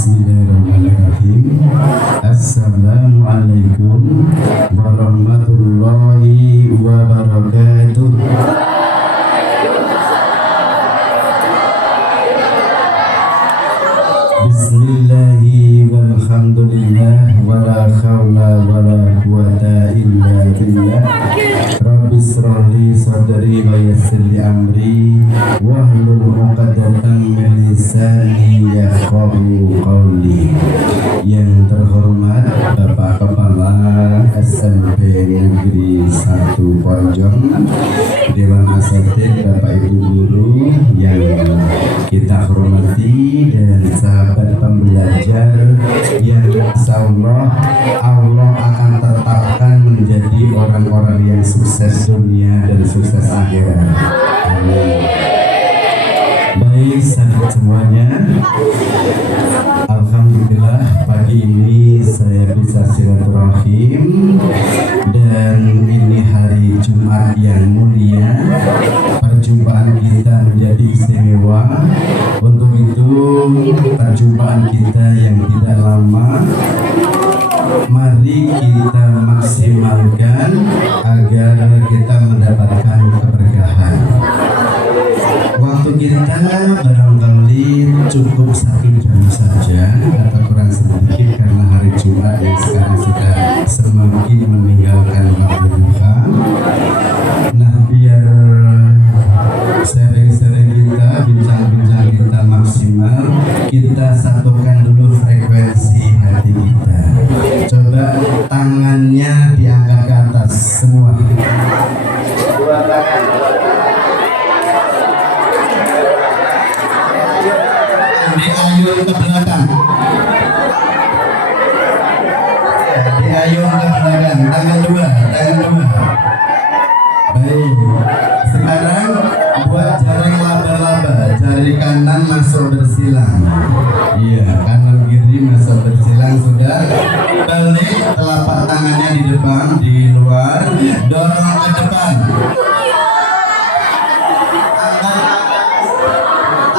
Bismillahirrahmanirrahim. Assalamualaikum warahmatullahi wabarakatuh. Bismillahi walhamdulillah wala khawla wala quwata illa billah. Rabbi shrahli sadri wa yassir li amri wahlul 'uqdatam min lisani yafqahu qawli. Yang terhormat Bapak Kepala SMP Negeri 1 Ponjong, Dewan Asatidz, Bapak Ibu Guru yang kita hormati, dan sahabat pembelajar yang insyaallah Allah akan tetapkan menjadi orang-orang yang sukses dunia dan sukses akhirat. Amin. Baik, sahabat semuanya, alhamdulillah pagi ini saya bisa silaturahim, dan ini hari Jumat yang mulia. Perjumpaan kita menjadi istimewa. Untuk itu, perjumpaan kita yang tidak lama, mari kita maksimalkan agar kita mendapatkan keberkahan. Waktu kita barangkali cukup 1 jam saja atau kurang sedikit, karena hari Jumat yang sekarang sudah semakin meninggalkan waktu duha. Nah, biar sharing-sharing kita, bincang-bincang kita maksimal, kita satukan dulu frekuensi hati kita. Coba tangannya diangkat ke atas semua. Dua tangan. Diayun ke belakang. Diayun ke belakang. Tangan dua. Baik. Sekarang buat jaring laba-laba. Jari kanan masuk bersilang. Iya, kanan kiri masuk bersilang. Sudah. Balik telapak tangannya di depan, di luar. Dorong ke depan.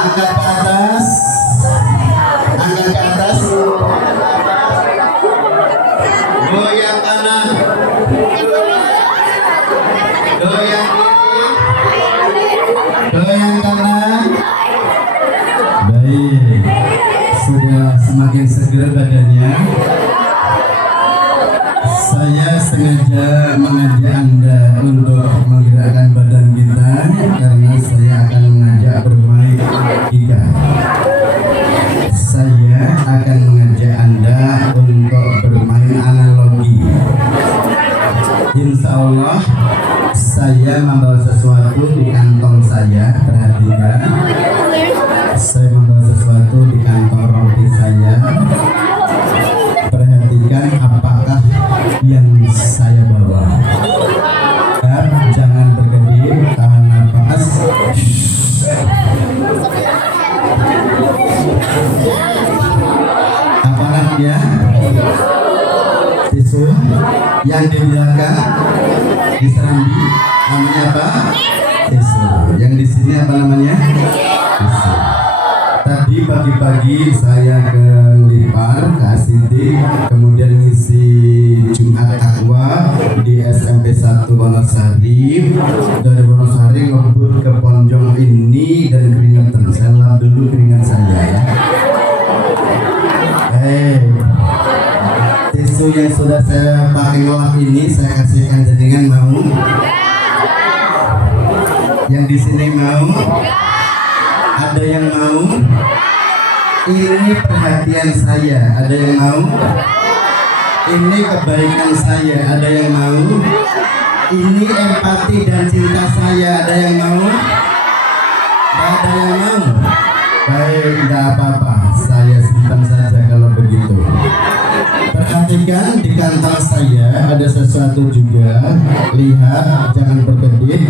Angkat ke atas. Angkat ke atas. Goyang kanan. Goyang kiri. Goyang kanan. Baik. Sudah semakin segar badannya. Saya sengaja mengajak Anda untuk menggerakkan badan kita, karena saya akan mengajak bermain gitar. Saya akan mengajak Anda untuk bermain analogi. Insya Allah saya membawa sesuatu di kantong saya. Perhatikan, saya membawa sesuatu di kantong roti saya. Perhatikan apakah yang saya bawa. Dan jangan berkedip, tahan nafas. Apalah dia? Tisu. Yang di belakang di serambi namanya apa? Tisu. Yang di sini apa namanya? Tisu. Tadi pagi-pagi saya ke Lipar, ke Asiti, kemudian ngisi Jumat Takwa di SMP 1 Wonosari. Dari Wonosari ngebut ke Ponjong ini dan keringetan. Saya lap dulu keringat saya ya. Tisu yang sudah saya pakai ngelap ini saya kasihkan jenengan, mau? Yang di sini mau? Ada yang mau? Ini perhatian saya. Ada yang mau? Ini kebaikan saya. Ada yang mau? Ini empati dan cinta saya. Ada yang mau? Ada yang mau? Baik, tidak apa-apa. Saya simpan saja kalau begitu. Perhatikan di kantong saya ada sesuatu juga. Lihat, jangan berkedip.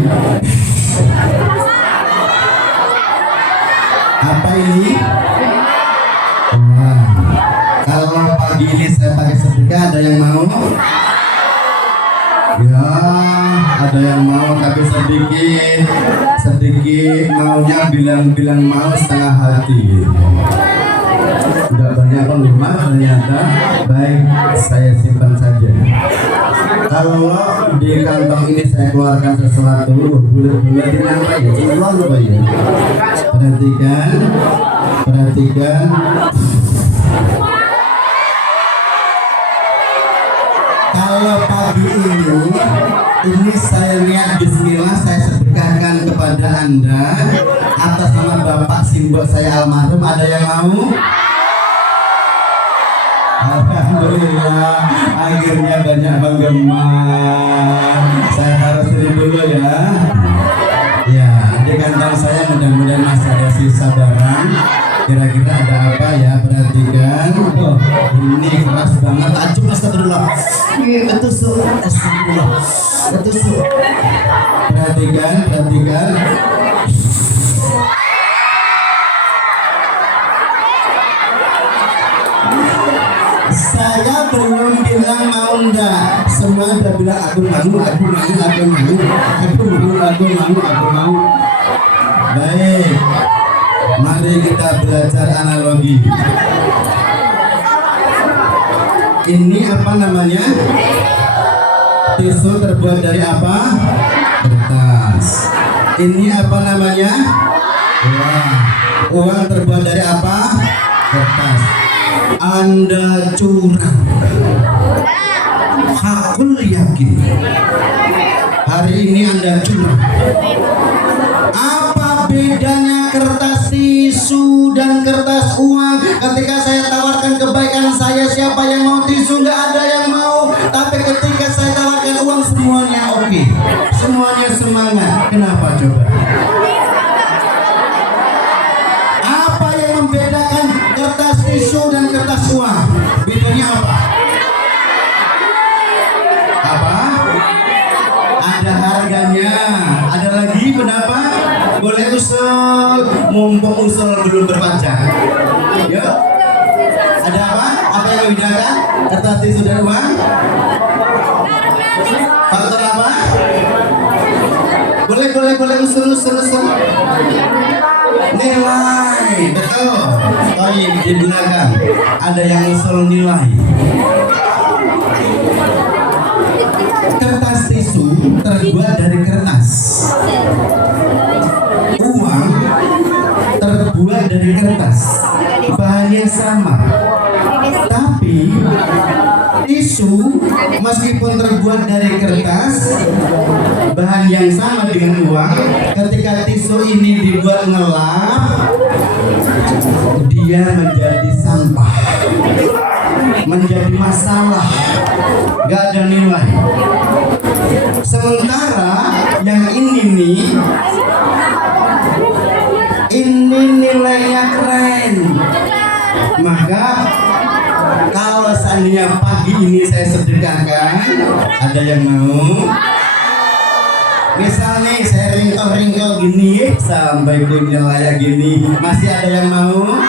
Apa ini? Wah, kalau pagi ini saya pakai setrika, ada yang mau? Ya, ada yang mau, tapi sedikit maunya bilang-bilang mau setengah hati. Udah banyak penggemar ternyata, baik saya simpan saja. Kalau di kantong ini saya keluarkan sesuatu, bulat-bulat ini apa ya? Cuma lupa ya. Perhatikan, perhatikan. Kalau pagi ini saya lihat bismillah saya sedekahkan kepada Anda atas nama Bapak simbol saya almarhum. Ada yang mau? Alhamdulillah, akhirnya banyak penggemar. Saya harus sering dulu ya. Ya, di kantong saya mudah-mudahan masih ada sisa barang. Kira-kira ada apa ya? Perhatikan. Oh, ini keras banget. Acung, astagfirullah. Ini ketusuk. Astagfirullah. Ketusuk. Perhatikan, perhatikan. Saya belum bilang mau enggak. Semua udah bilang aku mau. Baik. Mari kita belajar analogi. Ini apa namanya? Tisu terbuat dari apa? Kertas. Ini apa namanya? Uang. Uang terbuat dari apa? Kertas. Anda curang. Hakul yakin. Hari ini Anda curang. Apa bedanya kertas tisu dan kertas uang? Ketika saya tawarkan kebaikan saya, siapa yang mau tisu? Nggak ada yang mau. Tapi ketika saya tawarkan uang, semuanya oke. Semuanya semangat. Kenapa coba? Apa yang membedakan kertas tisu dan kertas uang? Bedanya apa? Apa? Ada harganya. Ada lagi pendapat? Boleh usul, mumpung usul belum berpanjang. Yuk. Ada apa? Apa yang membedakan kertas tisu dan uang? Faktor apa? Boleh usul. Nilai, betul. Baik, di belakang ada yang usul nilai. Kertas tisu terbuat dari kertas. Uang terbuat dari kertas. Bahannya sama. Tapi tisu meskipun terbuat dari kertas, bahan yang sama dengan uang, ketika tisu ini dibuat ngelap, dia menjadi sampah, menjadi masalah, gak ada nilai. Sementara yang ini nih, ini nilainya keren. Maka kalau seandainya pagi ini saya sedekahkan, ada yang mau? Misalnya saya ringkol gini sampai punya layak gini, masih ada yang mau?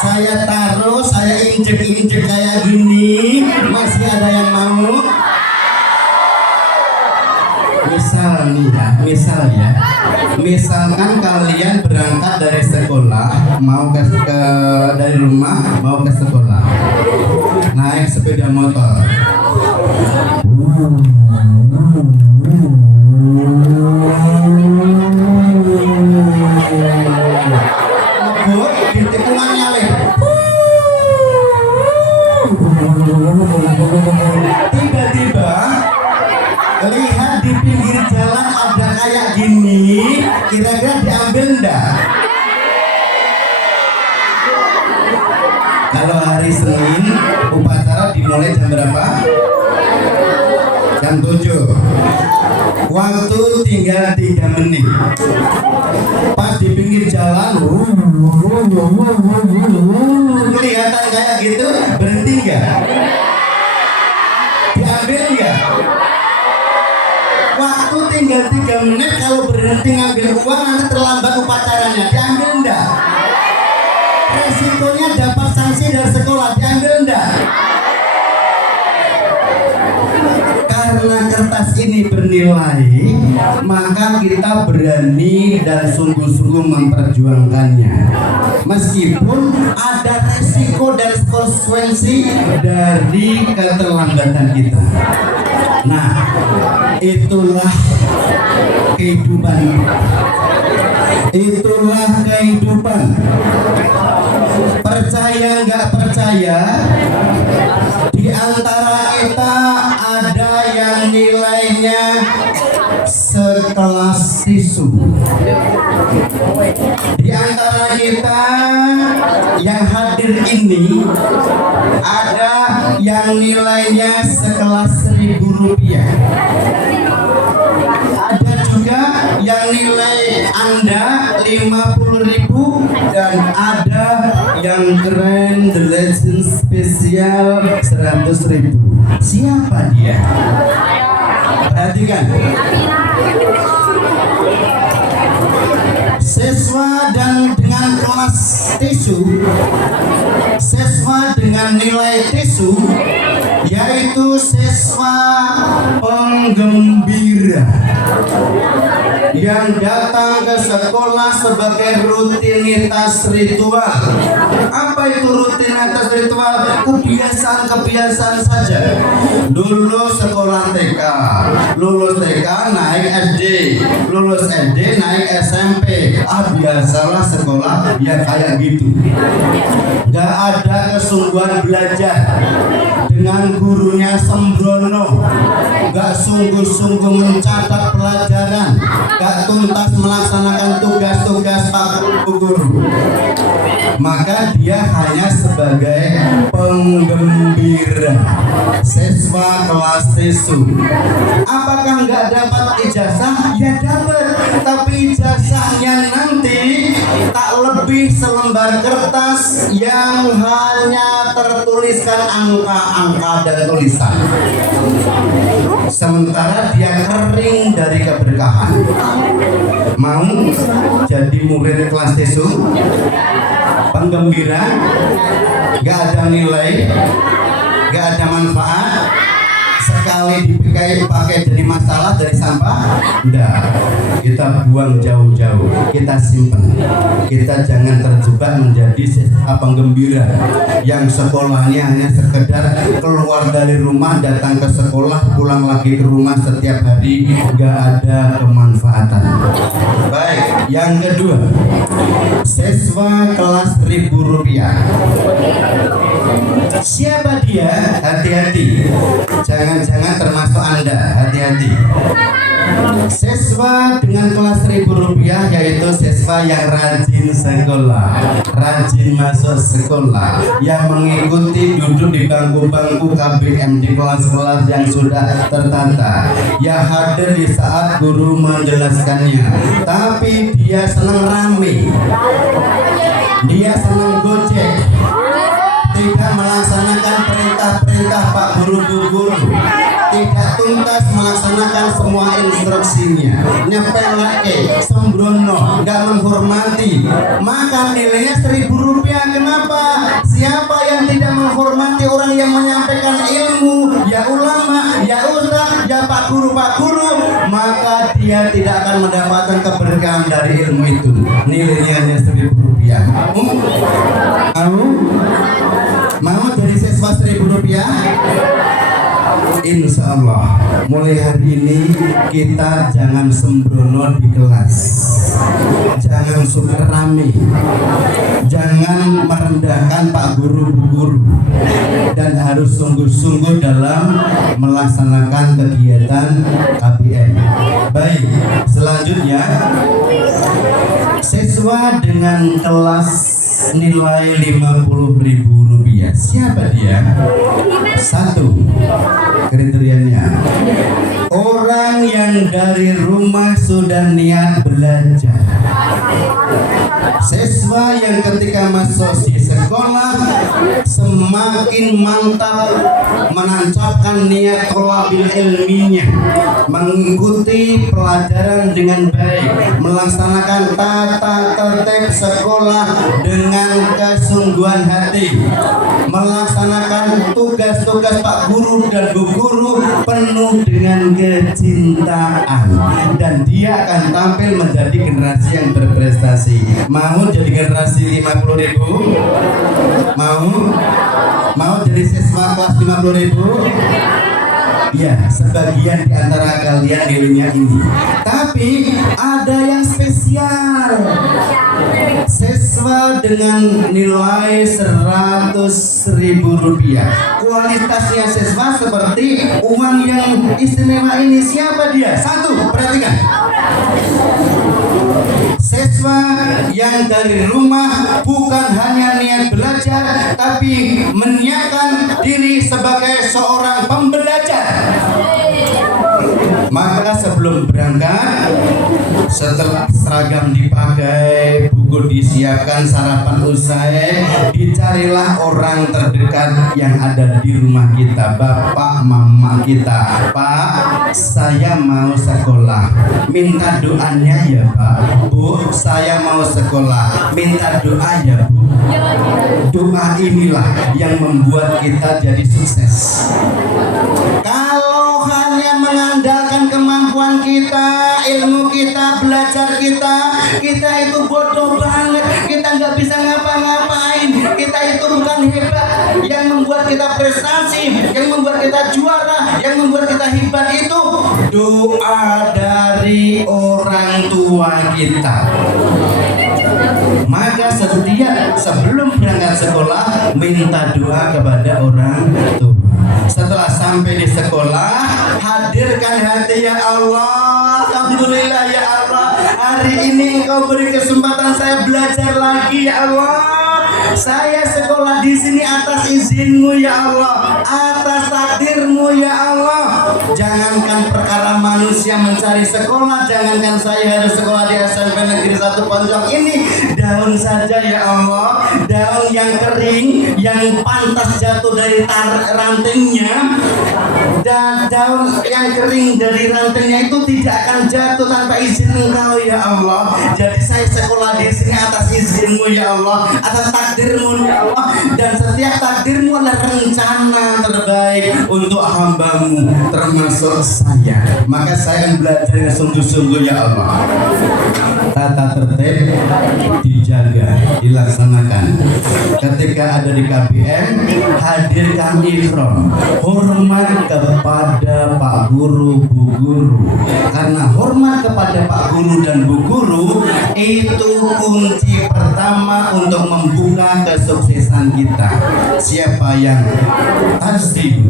Saya taruh, saya injek kayak gini, masih ada yang mau? Misalkan kalian berangkat dari sekolah, mau dari rumah mau ke sekolah, naik sepeda motor. Ngebut di tikungan nyalip. Tiba-tiba lihat di pinggir jalan ada kayak gini, kira-kira diambil enggak? Kalau hari Senin upacara dimulai jam berapa? Jam 7. Waktu tinggal 3 menit. Pas di pinggir jalan, kelihatan kayak gitu, berhenti enggak? Diambil enggak? Waktu tinggal 3 menit, kalau berhenti ngambil uang nanti terlambat upacaranya, diambil enggak? Resikonya dapat sanksi dari sekolah, diambil enggak? Karena kertas ini bernilai, maka kita berani dan sungguh-sungguh memperjuangkannya. meskipun ada resiko dan konsekuensi dari keterlambatan kita. Nah, itulah kehidupan. Itulah kehidupan. Percaya nggak percaya, di antara kita ada yang nilainya sekelas tisu. Di antara kita yang hadir ini ada yang nilainya sekelas Rp1.000. Ada juga yang nilai Anda 50.000 dan ada yang Grand Legend spesial 100.000. Siapa dia? Perhatikan. Siswa dan dengan kelas tisu, siswa dengan nilai tisu, yaitu siswa penggembira yang datang ke sekolah sebagai rutinitas ritual. Apa itu rutinitas ritual? Kebiasaan-kebiasaan saja. Dulu sekolah TK, lulus TK naik SD, lulus SD naik SMP. Biasalah sekolah ya kayak gitu. Gak ada kesungguhan belajar. Dengan gurunya sembrono, gak sungguh-sungguh mencatat pelajaran, gak tuntas melaksanakan tugas-tugas Pak Guru, maka dia hanya sebagai penggembira, siswa kelas tisu. Apakah nggak dapat ijazah? Ya dapat, tapi ijazahnya nanti tak lebih selembar kertas yang hanya tertuliskan angka-angka dan tulisan. Sementara dia kering dari keberkahan. Mau jadi murid kelas tisu, penggembira, gak ada nilai, gak ada manfaat, sekali dipakai jadi masalah, jadi sampah. Enggak, kita buang jauh-jauh, kita simpan. Kita jangan terjebak menjadi penggembira yang sekolahnya hanya sekedar keluar dari rumah, datang ke sekolah, pulang lagi ke rumah setiap hari, enggak ada kemanfaatan. Baik, yang kedua, siswa kelas Rp1.000. Siapa dia? Hati-hati, jangan-jangan termasuk Anda. Hati-hati. Siswa dengan kelas Rp1.000 yaitu siswa yang rajin sekolah, rajin masuk sekolah, yang mengikuti duduk di bangku-bangku KBM di kelas-kelas yang sudah tertata, yang hadir di saat guru menjelaskannya. Tapi dia senang rame, dia senang gojek, tidak melaksanakan perintah-perintah Pak Guru, tidak tuntas melaksanakan semua instruksinya, nyepelek, sembrono, gak menghormati, maka nilainya Rp1.000. Kenapa? Siapa yang tidak menghormati orang yang menyampaikan ilmu, ya ulama, ya ustaz, ya Pak Guru, maka dia tidak akan mendapatkan keberkahan dari ilmu itu. Nilainya hanya Rp1.000. Mau jadi siswa Rp1.000? Insya Allah mulai hari ini kita jangan sembrono di kelas, jangan suka rame, jangan merendahkan Pak Guru, Bu Guru, dan harus sungguh-sungguh dalam melaksanakan kegiatan KBM. Baik, selanjutnya siswa dengan kelas nilai Rp50.000. Siapa dia? Satu, kriterianya orang yang dari rumah sudah niat belajar. Siswa yang ketika masuk di sekolah semakin mantap menancapkan niat tolabil ilminya, mengikuti pelajaran dengan baik, melaksanakan tata tertib sekolah dengan kesungguhan hati, melaksanakan tugas tugas-tugas Pak Guru dan Bu Guru penuh dengan kecintaan, dan dia akan tampil menjadi generasi yang berprestasi. Mau jadi generasi 50.000? Mau jadi siswa kelas 50.000? Ya, sebagian di antara kalian nilainya ini. Tapi ada yang spesial. Siswa dengan nilai 100.000 rupiah. Kualitasnya siswa seperti uang yang istimewa ini. Siapa dia? Satu, perhatikan. Siswa yang dari rumah bukan hanya niat belajar, tapi menyiapkan diri sebagai seorang pembelajar. Maka sebelum berangkat, setelah seragam dipakai, buku disiapkan, sarapan usai, dicarilah orang terdekat yang ada di rumah kita, bapak, mama kita. Pak, saya mau sekolah, minta doanya ya Pak. Bu, saya mau sekolah, minta doa ya Bu. Doa inilah yang membuat kita jadi sukses. Kalau hanya mengandalkan kemampuan kita, ilmu kita, belajar kita itu bodoh banget. Kita nggak bisa ngapa-ngapain. Kita itu bukan hebat. Yang membuat kita prestasi, yang membuat kita juara, yang membuat kita hebat itu doa dari orang tua kita. Maka sebelum berangkat sekolah, minta doa kepada orang tua. Setelah sampai di sekolah, hadirkan hati ya Allah. Alhamdulillah ya Allah, hari ini Engkau beri kesempatan saya belajar lagi ya Allah. Saya sekolah di sini atas izin-Mu ya Allah, atas takdir-Mu ya Allah. Jangankan perkara manusia mencari sekolah, jangankan saya harus sekolah di SMP Negeri 1 Poncong ini, daun saja ya Allah, daun yang kering yang pantas jatuh dari rantingnya, dan daun yang kering dari rantingnya itu tidak akan jatuh tanpa izin Engkau ya Allah. Jadi saya sekolah di sini atas izin-Mu ya Allah, atas takdir-Mu ya Allah, dan setiap takdir-Mu adalah rencana terbaik untuk hamba-Mu termasuk saya. Maka saya akan belajar dengan sungguh-sungguh ya Allah. Tata tertib dijaga, dilaksanakan. Ketika ada di KBM, hadirkan ikhram, hormat kepada Pak Guru, Bu Guru. Karena hormat kepada Pak Guru dan Bu Guru itu kunci pertama untuk membuka kesuksesan kita. Siapa yang tasdik,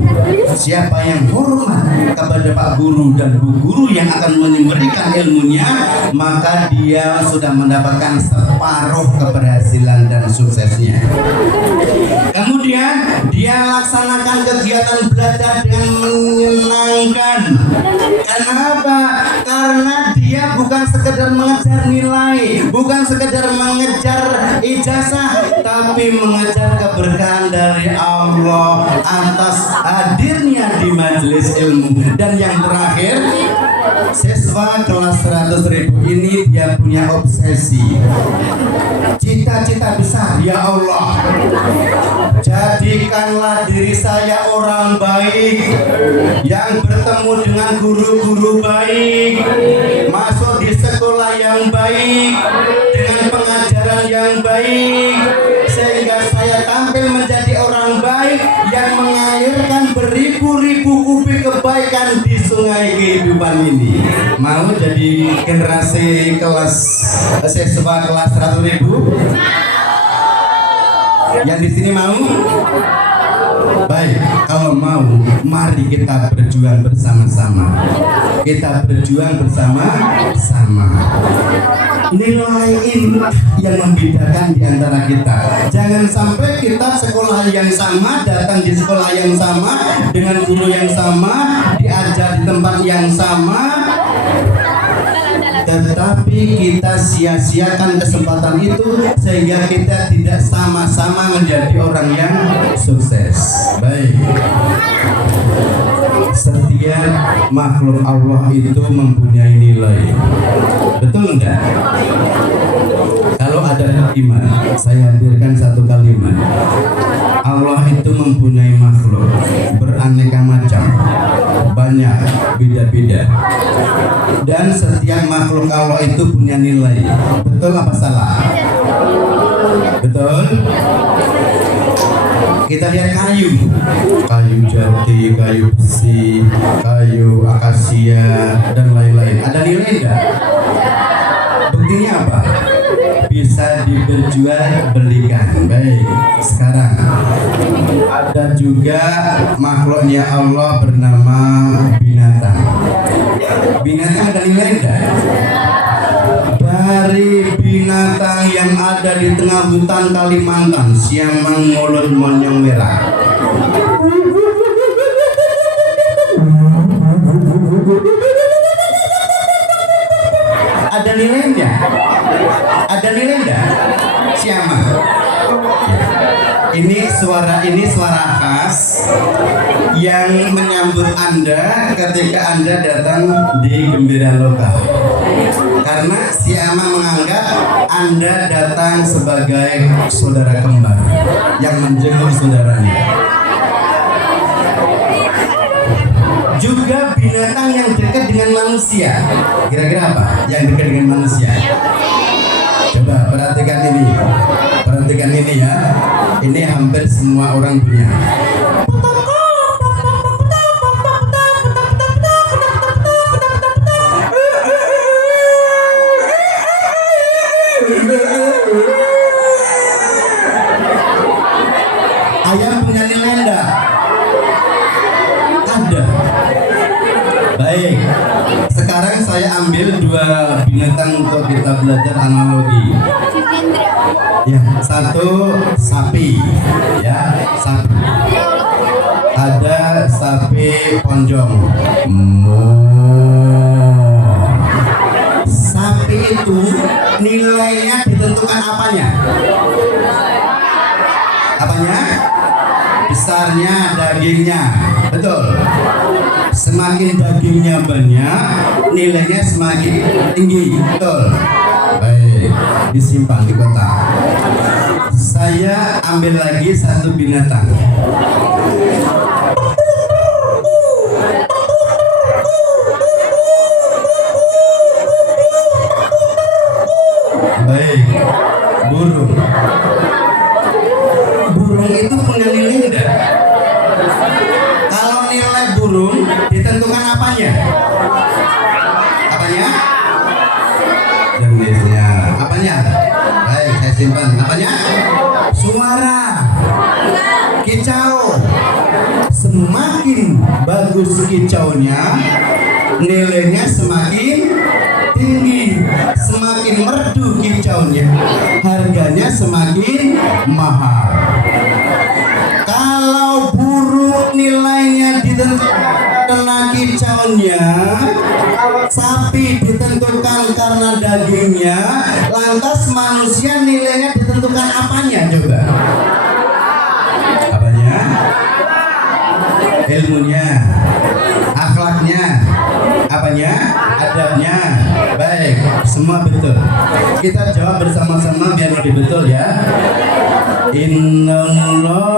siapa yang hormat kepada Pak Guru dan Bu Guru yang akan memberikan ilmunya, maka dia sudah mendapatkan separuh keberhasilan dan suksesnya. Kemudian dia laksanakan kegiatan belajar dengan menyenangkan. Kenapa? Karena dia bukan sekedar mengejar nilai, bukan sekedar mengejar ijazah, tapi mengejar keberkahan dari Allah atas hadirnya di majelis ilmu. Dan yang terakhir, siswa kelas 100.000 ini dia punya obsesi, cita-cita besar. Ya Allah, jadikanlah diri saya orang baik yang bertemu dengan guru-guru baik, masuk di sekolah yang baik dengan pengajaran yang baik, sehingga saya tampil menjadi orang baik yang mengalirkan beribu-ribu kubik kebaikan di sungai kehidupan ini. Mau jadi generasi kelas siswa kelas 100.000? Yang di sini mau? Baik, kalau mau, mari kita berjuang bersama-sama. Kita berjuang bersama-sama. Nilai ini yang membedakan di antara kita. Jangan sampai kita sekolah yang sama, datang di sekolah yang sama, dengan guru yang sama, diajar di tempat yang sama, tetapi kita sia-siakan kesempatan itu sehingga kita tidak sama-sama menjadi orang yang sukses. Baik, setiap makhluk Allah itu mempunyai nilai, betul enggak? Kalau ada kalimat, saya hadirkan satu kalimat. Allah itu mempunyai makhluk beraneka macam, banyak, beda-beda. Dan setiap makhluk Allah itu punya nilai. Betul apa salah? Betul? Kita lihat kayu, kayu jati, kayu besi, kayu akasia, dan lain-lain. Ada nilai enggak? Buktinya apa? Bisa diperjual belikan. Baik, sekarang ada juga makhluknya Allah bernama binatang. Binatang ada nilai enggak? Dari binatang yang ada di tengah hutan Kalimantan, siamang mulut monyong merah. Ada nilainya? Ada nilai enggak? Siamang. Ini suara khas yang menyambut Anda ketika Anda datang di Gembira Lokal. Karena si Amang menganggap Anda datang sebagai saudara kembar yang menjenguk saudaranya. Juga binatang yang dekat dengan manusia. Kira-kira apa yang dekat dengan manusia? Coba perhatikan ini. Perhatikan ini ya. Ini hampir semua orang punya. Ayam punya nilai enggak? Ada. Baik. Sekarang saya ambil dua binatang untuk kita belajar analogi. Ya, satu sapi, ya, sapi. Ada sapi ponjong. Sapi itu nilainya ditentukan apanya? Apanya? Besarnya, dagingnya. Betul. Semakin dagingnya banyak, nilainya semakin tinggi. Betul. Baik, disimpan di kotak. Saya ambil lagi satu binatang. Baik, burung. Burung itu punya nilai enggak? Kalau nilai burung ditentukan apanya? Apanya? Jenisnya. Apanya? Baik, saya simpan. Apanya? Suara. Kicau. Semakin bagus kicaunya, nilainya semakin tinggi. Semakin merdu kicaunya, harganya semakin mahal. Kalau burung nilainya ditentukan karena kicaunya, sapi ditentukan karena dagingnya, lantas manusia nilainya ditentukan apanya coba? Apanya? Ilmunya, akhlaknya, apanya? Adabnya. Baik, semua betul. Kita jawab bersama-sama biar lebih betul ya. Innallaha,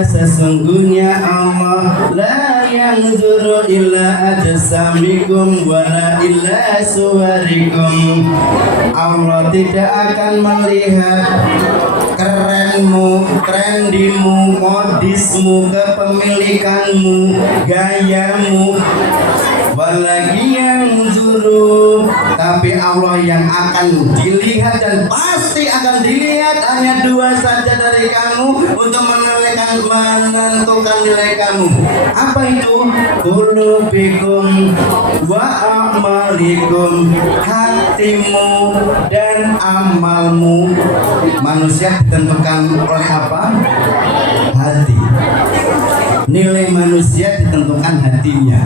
sesungguhnya Allah, la yanzuru illa ajsamikum wala illa suwarikum. Allah tidak akan melihat kerenmu, trendimu, modismu, kepemilikanmu, gayamu, walagi yang zuru, tapi Allah yang akan dilihat dan pasti akan dilihat hanya dua saja dari kamu untuk menentukan nilai kamu. Apa itu? Qulubikum wa amalikum, hatimu dan amalmu. Manusia ditentukan oleh apa? Hati. Nilai manusia ditentukan hatinya.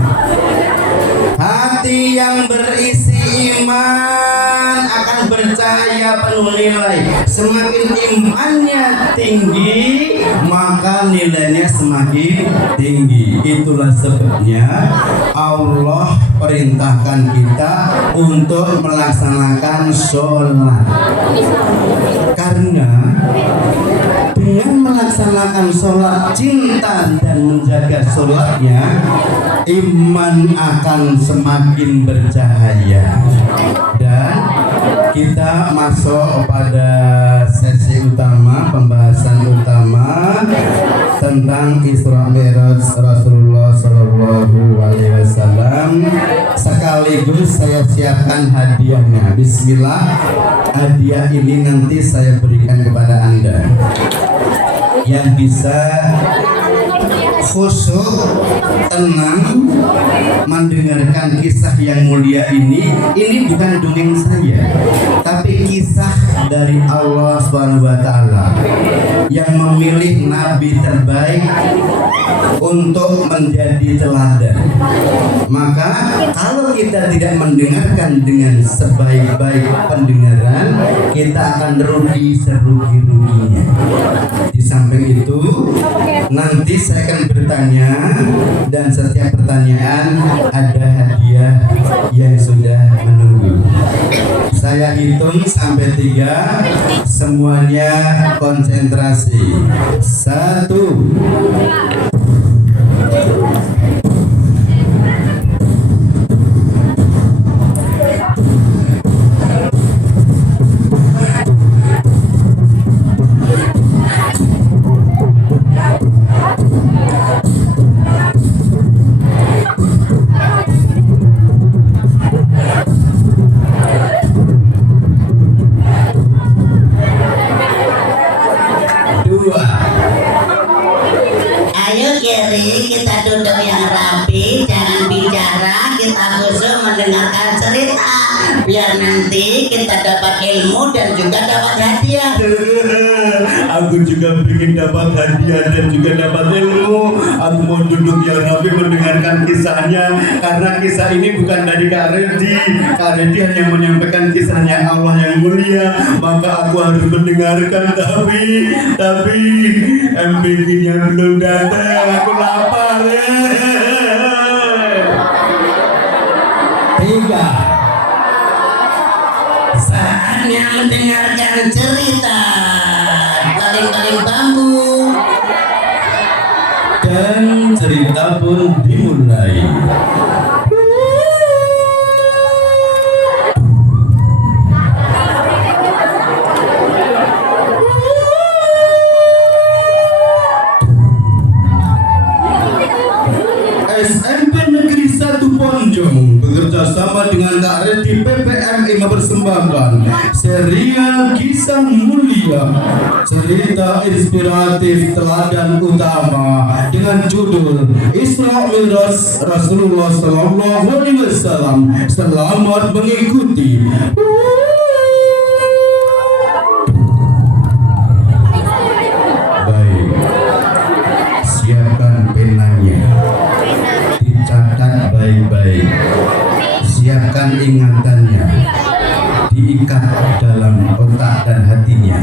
Hati yang berisi iman akan bercahaya penuh nilai. Semakin imannya tinggi, maka nilainya semakin tinggi. Itulah sebabnya Allah perintahkan kita untuk melaksanakan sholat. Karena dengan melaksanakan sholat, cinta dan menjaga sholatnya, iman akan semakin bercahaya. Dan kita masuk pada sesi utama, pembahasan utama tentang Isra Mi'raj Rasulullah Shallallahu Alaihi Wasallam. Sekaligus saya siapkan hadiahnya. Bismillah, hadiah ini nanti saya berikan kepada Anda yang bisa khusyuk, tenang mendengarkan kisah yang mulia ini. Ini bukan dongeng saya, tapi kisah dari Allah SWT yang memilih nabi terbaik untuk menjadi teladan. Maka kalau kita tidak mendengarkan dengan sebaik-baik pendengaran, kita akan rugi serugi-ruginya. Di samping itu, nanti saya akan bertanya, dan setiap pertanyaan ada hadiah yang sudah menunggu. Saya hitung sampai 3, semuanya konsentrasi. 1. Ayo Geri, kita duduk yang rapi, jangan bicara, kita khusus mendengarkan cerita, biar nanti kita dapat ilmu dan juga dapat hadiah. Aku juga ingin dapat hadiah dan juga dapat ilmu. Aku mau duduk yang rapi mendengarkan kisahnya, karena kisah ini bukan dari Kak Redi. Kak Redi hanya menyampaikan kisahnya Allah yang mulia, maka aku harus mendengarkan. Tapi MPG-nya belum datang. Aku lapar. 3. Saatnya mendengarkan cerita Baling-baling bambu. Dan cerita pun dimulai. SMP Negeri 1 Ponjong bekerja sama dengan Kak Redi PPMI mempersembahkan serial kisah mulia, cerita inspiratif teladan utama dengan judul Isra Mi'raj Rasulullah Sallallahu Alaihi Wasallam. Selamat mengikuti. Baik, siapkan penanya, dicatat baik-baik, siapkan ingatannya, diikat dalam otak dan hatinya.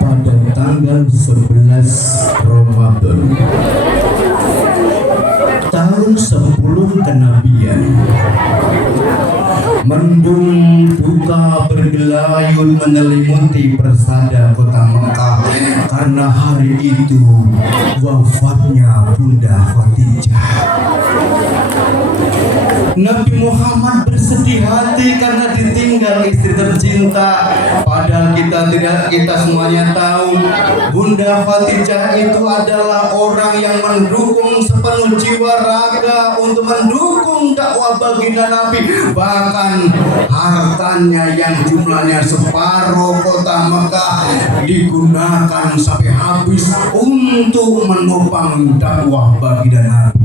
Pada tanggal 11 Ramadan tahun 10 kenabian, mendung duka bergelayut menyelimuti persada kota Mekah, karena hari itu wafatnya Bunda Khadijah. Nabi Muhammad bersedih hati karena ditinggal istri tercinta. Padahal kita semuanya tahu Bunda Khadijah itu adalah orang yang mendukung sepenuh jiwa raga untuk mendukung dakwah baginda Nabi. Bahkan hartanya yang jumlahnya separuh kota Mekah digunakan sampai habis untuk menopang dakwah baginda Nabi.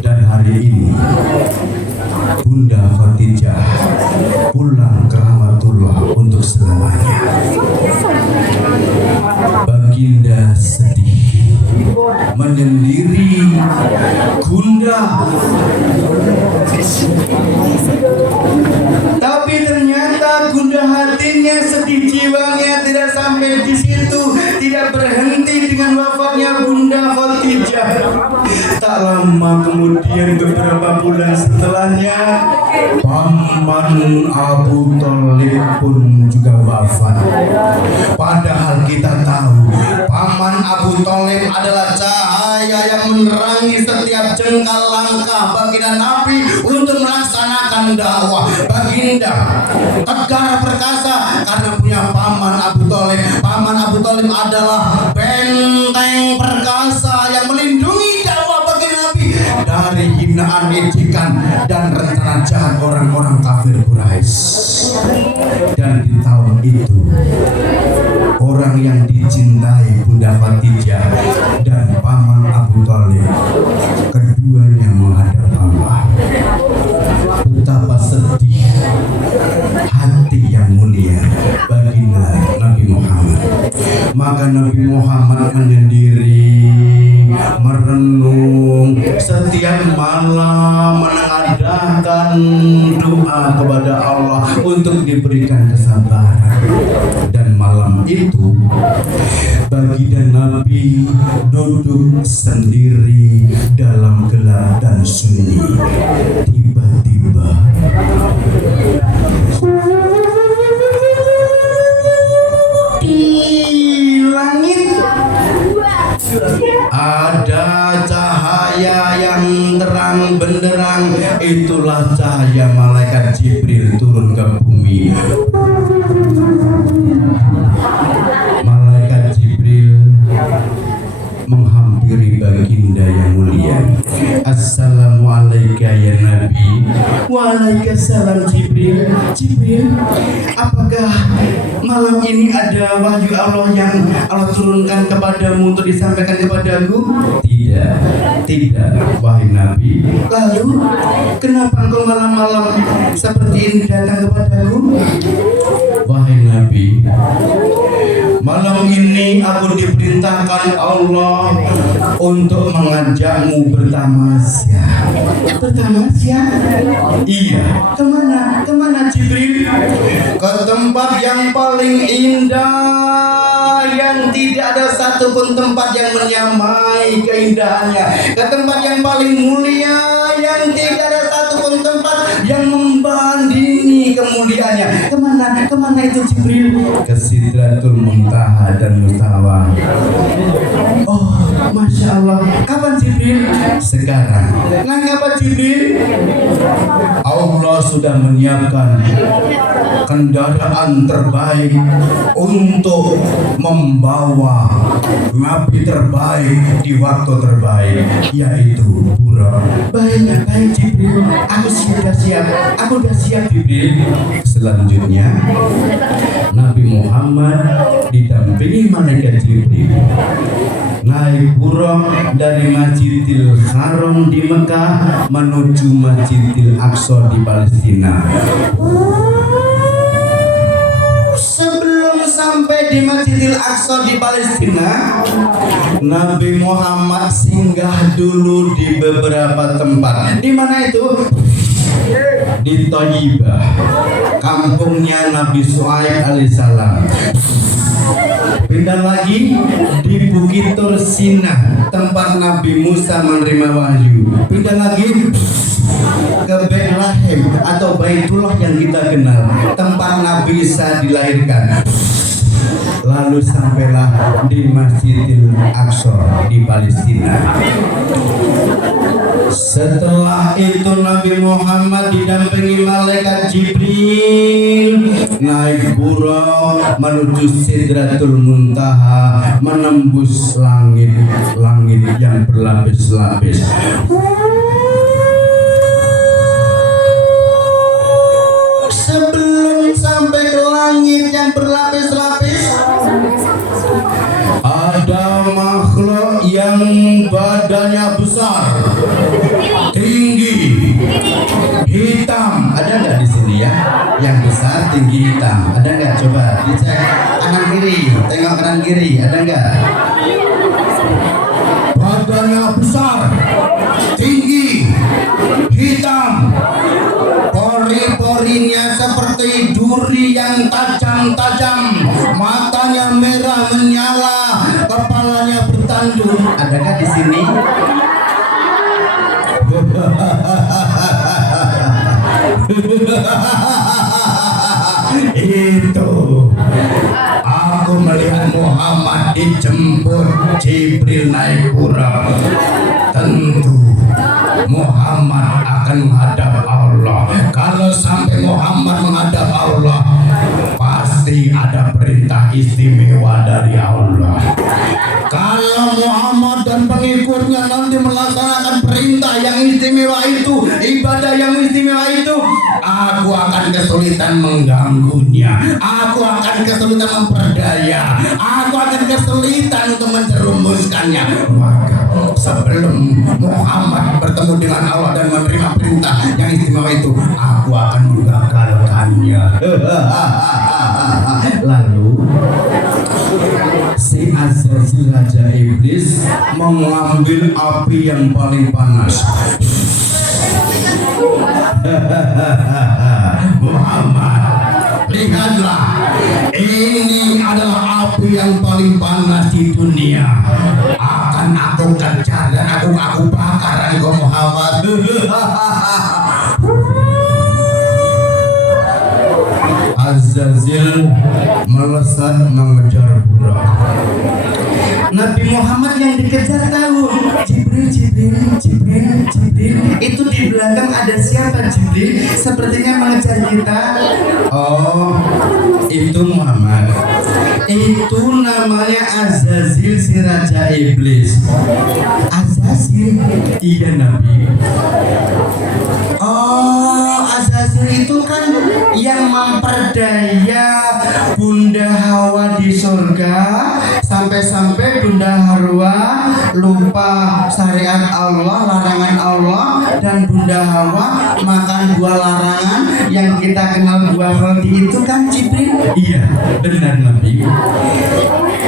Dan hari ini Bunda Khadijah pulang ke rahmatullah untuk selamanya. Baginda sedih menyendiri. Bunda bunda. Tapi ternyata gundah hatinya, sedih jiwanya tidak sampai di situ, tidak berhenti dengan wafatnya Bunda Khadijah. Tak lama kemudian, beberapa bulan setelahnya, paman Abu Thalib pun juga wafat. Padahal kita tahu paman Abu Thalib adalah cahaya yang menerangi setiap jengkal langkah baginda Nabi untuk melaksanakan dakwah. Baginda tegar perkasa karena punya paman Abu Thalib. Paman Abu Thalib adalah benteng perkasa yang melindungi dakwah baginda Nabi dari hinaan, ejekan, dan rencana jahat orang-orang kafir Quraisy. Dan di tahun itu, orang yang dicintai Bunda Khadijah dan paman Abu Thalib, keduanya menghadap Allah. Betapa sedih hati yang mulia baginda Nabi Muhammad. Maka Nabi Muhammad menyendiri, merenung setiap malam, mengadakan doa kepada Allah untuk diberikan kesabaran. Dan malam itu baginda Nabi duduk sendiri dalam gelap dan sunyi. Tiba-tiba di langit ada cahaya yang terang benderang. Itulah cahaya malaikat Jibril turun ke bumi. Malaikat Jibril menghampiri baginda yang mulia. Assalamualaikum ya Nabi. Waalaikumsalam Jibril. Jibril, apakah malam ini ada wahyu Allah yang Allah turunkan kepadamu untuk disampaikan kepadaku? Tidak, wahai Nabi. Lalu, kenapa engkau malam-malam seperti ini datang kepadaku? Wahai Nabi, malam ini aku diperintahkan Allah untuk mengajakmu bertamasya. Bertamasya? Iya. Kemana? Kemana Jibril? Ke tempat yang paling indah, yang tidak ada satupun tempat yang menyamai keindahannya. Ke tempat yang paling mulia, yang tidak ada satupun tempat yang membandingi kemuliaannya. Kemana? Kemana itu Jibril? Ke Sidratul Muntaha dan Mustawa. Oh, Masya Allah. Kapan Jibril? Sekarang. Nah, kapan Jibril? Allah sudah menyiapkan kendaraan terbaik untuk membawa Nabi terbaik di waktu terbaik, yaitu Buraq. Baik Jibril, aku sudah siap. Aku sudah siap Jibril. Selanjutnya Nabi Muhammad didampingi malaikat Jibril naik Buraq dari Masjidil Haram di Mekah menuju Masjidil Aqsa di Palestina. Sebelum sampai di Masjidil Aqsa di Palestina, Nabi Muhammad singgah dulu di beberapa tempat. Di mana itu? Di Thayyibah, kampungnya Nabi Shu'aib alaihissalam. Pindah lagi di Bukit Tursina, tempat Nabi Musa menerima wahyu. Pindah lagi ke Bethlehem atau Baitullah yang kita kenal, tempat Nabi Isa dilahirkan. Lalu sampailah di Masjidil Aqsa di Palestina. Setelah itu Nabi Muhammad didampingi malaikat Jibril naik Buraq menuju Sidratul Muntaha, menembus langit-langit yang berlapis-lapis. Sebelum sampai ke langit yang berlapis-lapis, ada makhluk yang badannya besar, tinggi, hitam. Ada nggak di sini ya? Yang besar, tinggi, hitam. Ada nggak? Coba dicek kanan kiri, tengok kanan kiri. Ada nggak? badannya besar, tinggi, hitam, pori-porinya seperti duri yang tajam-tajam, matanya merah menyala, kepalanya bertanduk. Adakah di sini? Itu aku melihat Muhammad dijemput Jibril naik buraq. Tentu Muhammad akan menghadap Allah. Kalau sampai Muhammad menghadap Allah, pasti ada perintah istimewa dari Allah. Kalau Muhammad dan pengikutnya nanti melaksanakan perintah yang istimewa itu, ibadah yang istimewa itu, aku akan kesulitan mengganggunya, aku akan kesulitan memperdaya, aku akan kesulitan untuk menjerumuskannya. Maka sebelum Muhammad bertemu dengan Allah dan menerima perintah yang istimewa itu, aku akan menggagalkannya. Lalu si Azazil Raja Iblis Mengambil api yang paling panas. Muhammad, lihatlah, ini adalah api yang paling panas di dunia. Akan aku kejar dan aku bakar engkau Muhammad. Azazil melesat mengejar buraq. Nabi Muhammad yang dikejar tahu Jibril itu di belakang ada siapa Jibril? Sepertinya mengejar kita. Oh, itu Muhammad. Itu namanya Azazil si Raja Iblis. Azazil? Iya Nabi. Oh, Azazil itu kan yang memperdaya Bunda Hawa di surga, sampai-sampai Bunda Hawa lupa syariat Allah, larangan Allah, dan Bunda Hawa makan buah larangan yang kita kenal buah roti itu kan Jibril. Iya, benar Nabi.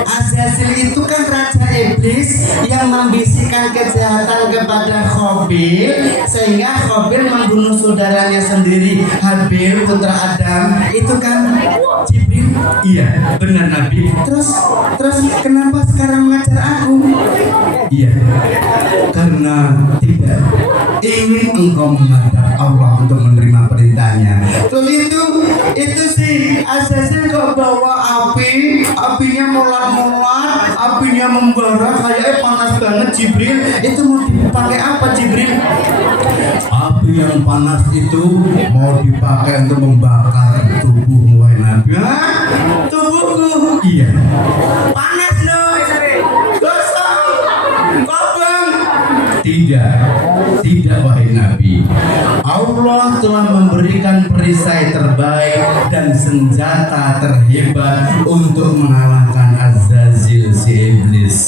Azazil itu kan Raja Iblis yang membisikkan kejahatan kepada Qabil, sehingga Qabil membunuh saudaranya sendiri Habil putra Adam. Itu kan Jibril. Iya, benar Nabi. Terus kenapa sekarang mengajar aku? Iya, karena tidak ingin engkau menghadap Allah untuk menerima perintahnya. Terus itu sih Azazil kok bawa apinya molat-molat, apinya membara, kayaknya panas banget Jibril. Itu mau dipakai apa Jibril? Api yang panas itu mau dipakai untuk membakar tubuhmu wahai Nabi. Hah? Tubuhku? Iya. Panas loh. Gosong. Kobong. Tidak wahai Nabi. Allah telah memberikan perisai terbaik dan senjata terhebat untuk mengalahkan Azazil si Iblis.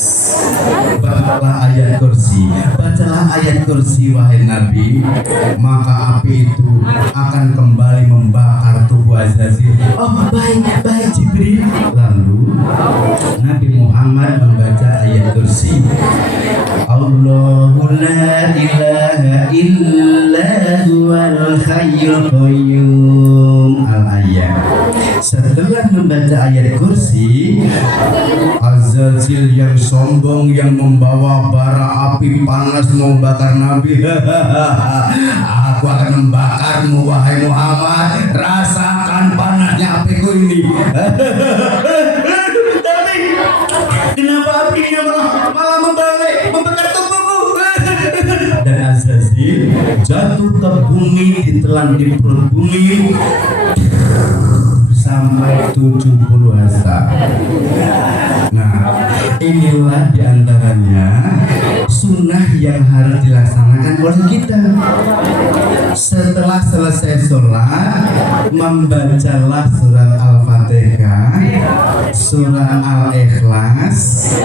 Bacalah ayat kursi wahai Nabi, maka api itu akan kembali membakar tubuh Azazil. Oh baik Jibril. Lalu Nabi Muhammad membaca ayat kursi. Allahu la ilaha illa huwal hayyul qayyum. Al-ayat. Setelah membaca ayat kursi, Azazil yang sombong yang membawa bara api panas membakar Nabi. Aku akan membakarmu wahai Muhammad. Rasakan panasnya apiku ini. Tapi kenapa apinya malah membakar tubuhku? Dan Azazil jatuh ke bumi, ditelan di perut bumi sampai 70 hasta. Nah, inilah diantaranya sunnah yang harus dilaksanakan oleh kita. Setelah selesai sholat, membacalah surat Al-Fatihah surat Al-Ikhlas,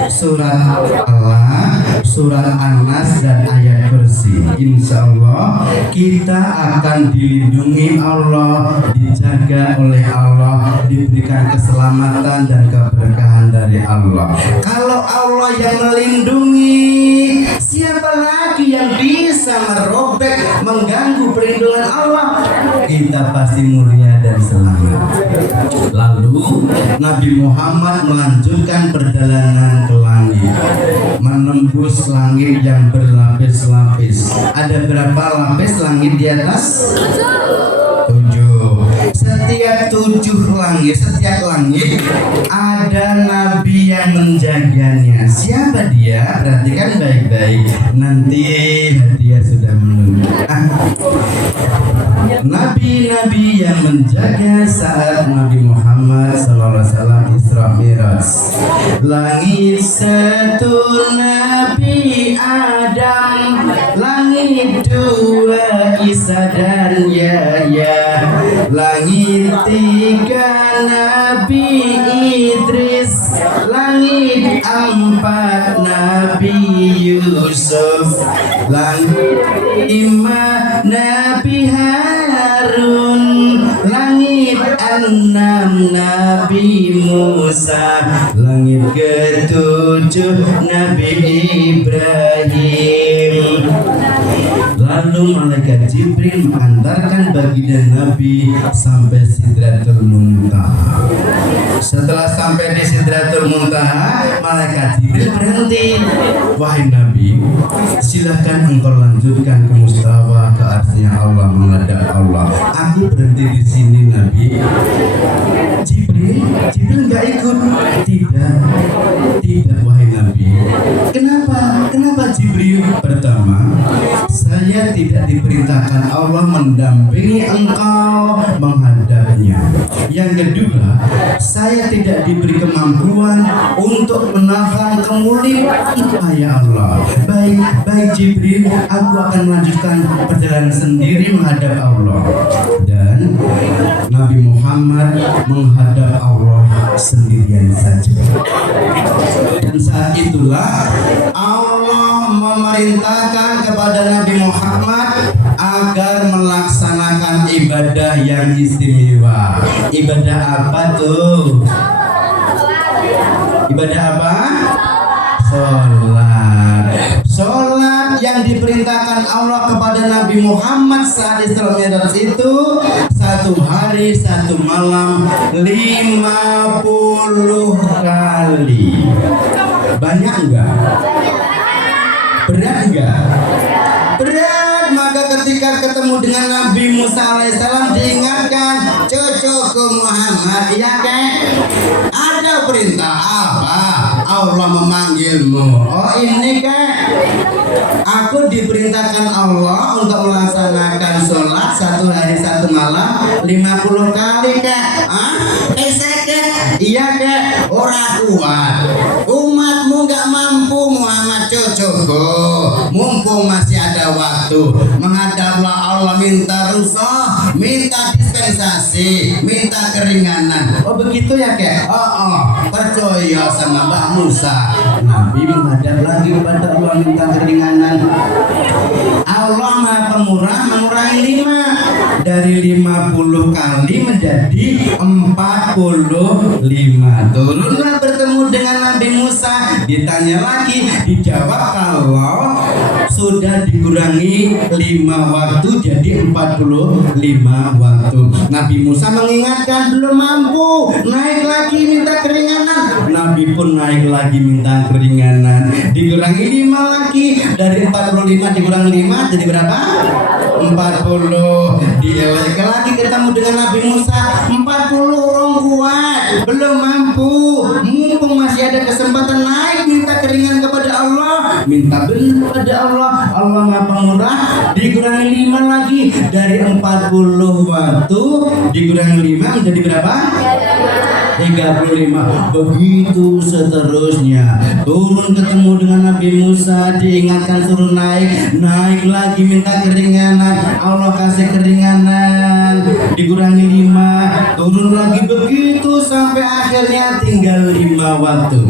surat Allah, surat An-Nas dan ayat kursi. Insya Allah kita akan dilindungi Allah, dijaga oleh Allah, diberikan keselamatan dan keberkahan dari Allah. Kalau Allah yang melindungi, siapa lagi yang bisa merobek, mengganggu perlindungan Allah? Kita pasti mulia dan selamat. Lalu Nabi Muhammad melanjutkan perjalanan ke langit, menembus langit yang berlapis-lapis. Ada berapa lapis langit di atas? 7. Setiap 7 langit, setiap langit ada nabi yang menjaganya. Siapa dia? Perhatikan baik-baik. Nanti hadiah sudah menunggu. Nabi-nabi yang menjaga saat Nabi Muhammad SAW Isra Mi'raj. Langit 1 Nabi Adam, langit 2 Isa dan Yahya, langit 3 Nabi Idris, langit 4 Nabi Yusuf, langit 5 Nabi Harun, langit 6 Nabi Musa, langit ke-7 Nabi Ibrahim. Lalu malaikat Jibril mengantarkan baginda Nabi sampai Sidratul Muntaha. Setelah sampai di Sidratul Muntaha, malaikat Jibril berhenti. Wahai Nabi, silahkan engkau lanjutkan ke Mustawa, ke arsy Allah, menghadap Allah. Aku berhenti di sini Nabi. Jibril nggak ikut. Tidak wahai Nabi. Kenapa Jibril? Pertama, saya tidak diperintahkan Allah mendampingi engkau menghadapnya. Yang kedua, saya tidak diberi kemampuan untuk menahan kemuliaan ya Allah. Baik Jibril, aku akan melanjutkan perjalanan sendiri menghadap Allah. Dan Nabi Muhammad menghadap Allah sendirian saja. Dan saat itulah Allah memerintahkan kepada Nabi Muhammad agar melaksanakan ibadah yang istimewa. Ibadah apa tuh? Ibadah apa? Sholat yang diperintahkan Allah kepada Nabi Muhammad saat Isra Mi'raj itu 1 hari 1 malam 50 kali. Banyak enggak? Berat enggak? Berat. Maka ketika ketemu dengan Nabi Musa alaihissalam diingatkan, cucuku Muhammad, ya kan? Ada perintah apa? Allah memanggilmu. Oh ini kan? Aku diperintahkan Allah untuk melaksanakan sholat 1 hari 1 malam 50 kali kak. Iya kak. Orang kuat. Umatmu gak mampu Muhammad cucuku. Mumpung masih ada waktu, menghadaplah Allah, minta rusuh, minta dispensasi, minta keringanan. Oh begitu ya kak? Oh percaya sama Mbak Musa. Nabi menghadap lagi kepada Allah minta keringanan. Allah Maha Pemurah mengurangi 5 dari 50 kali menjadi 45. Turunlah bertemu dengan Nabi Musa, ditanya lagi, dijawab kalau sudah dikurangi 5 waktu jadi 45 waktu. Nabi Musa mengingatkan belum mampu, naik lagi minta keringanan. Nabi pun naik lagi minta keringanan, dikurangi 5 lagi, dari 45 dikurangi 5 jadi berapa? 40. Dielek lagi ketemu dengan Nabi Musa, 40 orang kuat belum mampu, mumpung masih ada kesempatan naik minta keringanan kepada Allah, minta benar kepada Allah. Allah Maha Pemurah, dikurangi 5 lagi, dari 40 waktu dikurangi 5 menjadi berapa? 35. Begitu seterusnya. Turun ketemu dengan Nabi Musa, diingatkan suruh naik, naik lagi minta keringanan, Allah kasih keringanan, dikurangi 5, turun lagi begitu sampai akhirnya tinggal 5 waktu.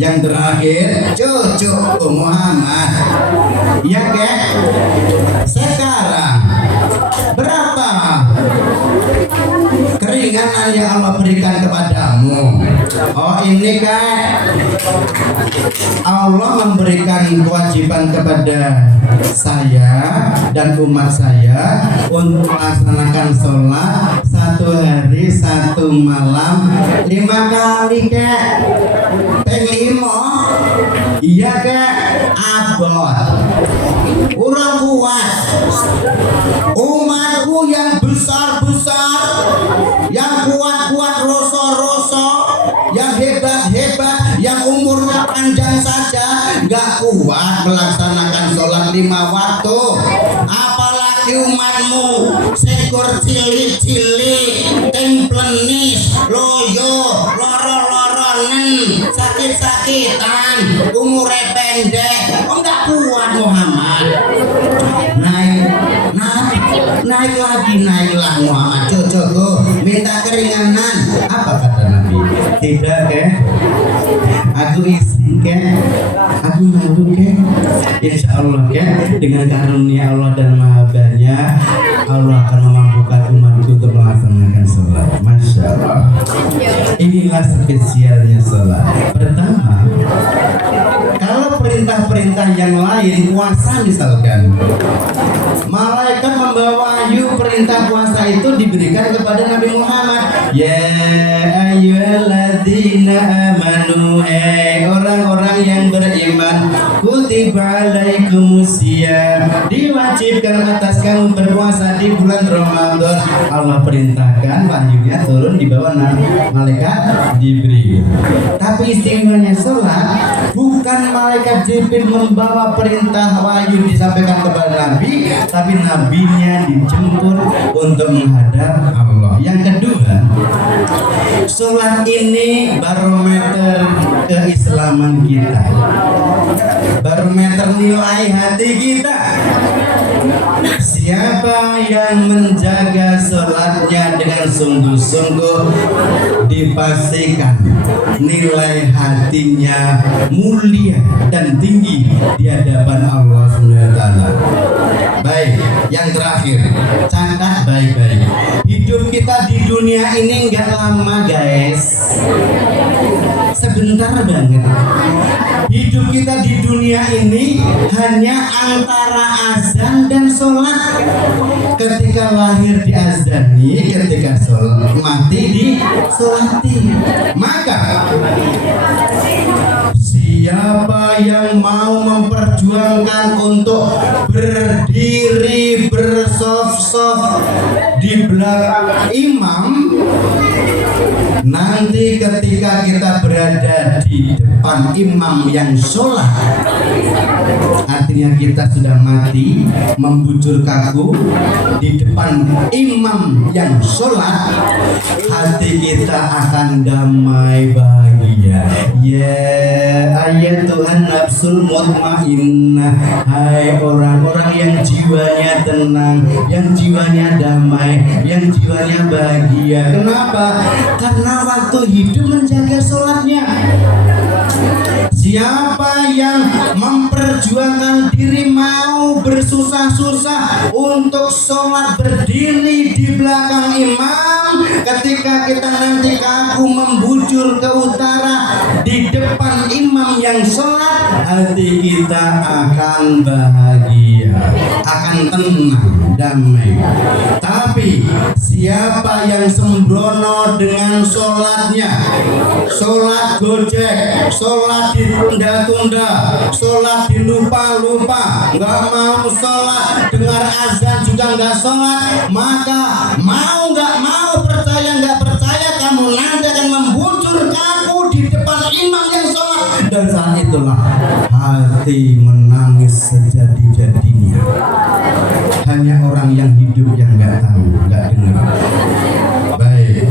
Yang terakhir cucu Muhammad. Ya kan? Sekarang berapa keringanan yang Allah berikan kepadamu? Oh, ini kan Allah memberikan kewajiban kepada saya dan umat saya untuk melaksanakan sholat 1 hari 1 malam 5 kali kek. Penglimo iya kek abot urang kuat umatku yang besar-besar, yang kuat-kuat, roso-roso, yang hebat-hebat, yang umurnya panjang saja gak kuat melaksanakan sholat 5 waktu. Apalagi umatmu sekor cilik-cilik, templenis, loyo, loro-loronen, sakit-sakitan, umurnya pendek, enggak kuat Muhammad. Naiklah Muhammad, cocok minta keringanan. Apa kata Nabi? Tidak ke? Aku isi ke? Aku malu ke? Insya Allah ke? Dengan karunia Allah dan mahabbahnya, Allah akan memampukan umatku untuk melaksanakan sholat. Masya Allah. Inilah spesialnya sholat. Pertama, kalau perintah-perintah yang lain, puasa misalkan, malaikat membawa wahyu perintah puasa itu diberikan kepada Nabi Muhammad. Ya ayyuhalladzina amanu, orang-orang yang beriman, kutiba alaikumusiyam, diwajibkan atas kamu berpuasa di bulan Ramadan. Allah perintahkan, wahyunya turun di bawah malaikat Jibril. Tapi istimewanya sholat, bukan malaikat Jibril membawa perintah wahyu disampaikan kepada Nabi, tapi nabinya dijemput untuk menghadap Allah. Yang kedua, sholat ini barometer keislaman kita, barometer nilai hati kita. Siapa yang menjaga sholatnya dengan sungguh-sungguh, dipastikan nilai hatinya mulia dan tinggi di hadapan Allah SWT. Baik, yang terakhir, catat baik-baik. Hidup kita di dunia ini nggak lama guys, sebentar banget. Hidup kita di dunia ini hanya antara azan dan sholat. Ketika lahir diazani, ketika sholat mati disolati. Maka siapa yang mau memperjuangkan untuk berdiri bersaf-saf di belakang imam, nanti ketika kita berada di depan imam yang sholat, artinya kita sudah mati, membujur kaku di depan imam yang sholat, hati kita akan damai bahagia. Ya ayat Tuhan nafsul mutmainnah, hai orang-orang yang jiwanya tenang, yang jiwanya damai, yang jiwanya bahagia. Kenapa? Karena waktu hidup menjaga sholatnya. Siapa yang memperjuangkan diri, mau bersusah-susah untuk sholat berdiri di belakang imam, ketika kita nanti kaku membujur ke utara di depan imam yang sholat, hati kita akan bahagia, akan tenang, damai. Tapi siapa yang sembrono dengan sholatnya, sholat gojek, sholat ditunda-tunda, sholat dilupa-lupa, nggak mau sholat, dengar azan juga nggak sholat, maka mau nggak mau, percaya nggak percaya, kamu nanti akan membujur kaku di depan imam yang sholat. Dan saat itulah hati menangis sejadi-jadinya. Hanya orang yang hidup yang nggak tahu, nggak dengar. Baik,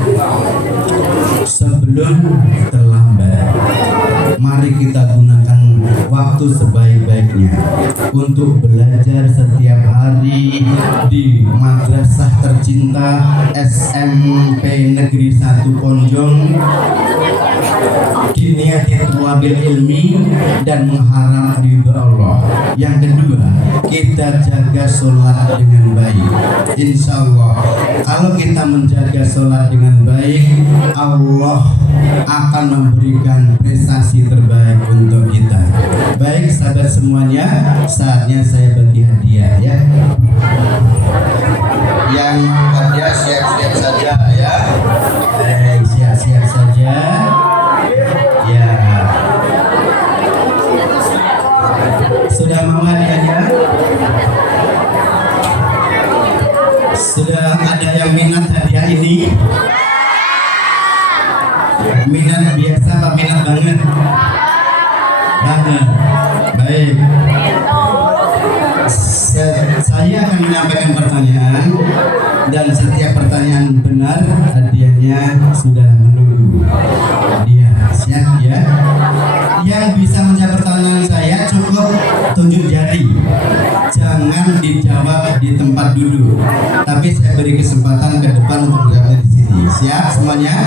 Mari kita gunakan waktu sebaik-baiknya untuk belajar setiap hari di madrasah tercinta SMP Negeri 1 Ponjong, diniyati tuabil ilmi dan mengharap ridho Allah. Yang kedua, kita jaga sholat dengan baik. Insya Allah, kalau kita menjaga sholat dengan baik, Allah akan memberikan prestasi terbaik untuk kita. Baik sahabat semuanya, saatnya saya bagi hadiah ya. Yang hadiah siap-siap saja ya. Baik, siap-siap saja. Ya. Sudah mau hadiahnya? Sudah ada yang minat hadiah ini? Minat biasa apa minat banget? Banget. Baik. Saya akan menyampaikan pertanyaan dan setiap pertanyaan benar hadiahnya sudah menunggu. Dia siap ya. Yang bisa menjawab pertanyaan saya cukup tunjuk jari. Jangan dijawab di tempat duduk. Tapi saya beri kesempatan ke depan untuk menjawab di sini. Siap semuanya?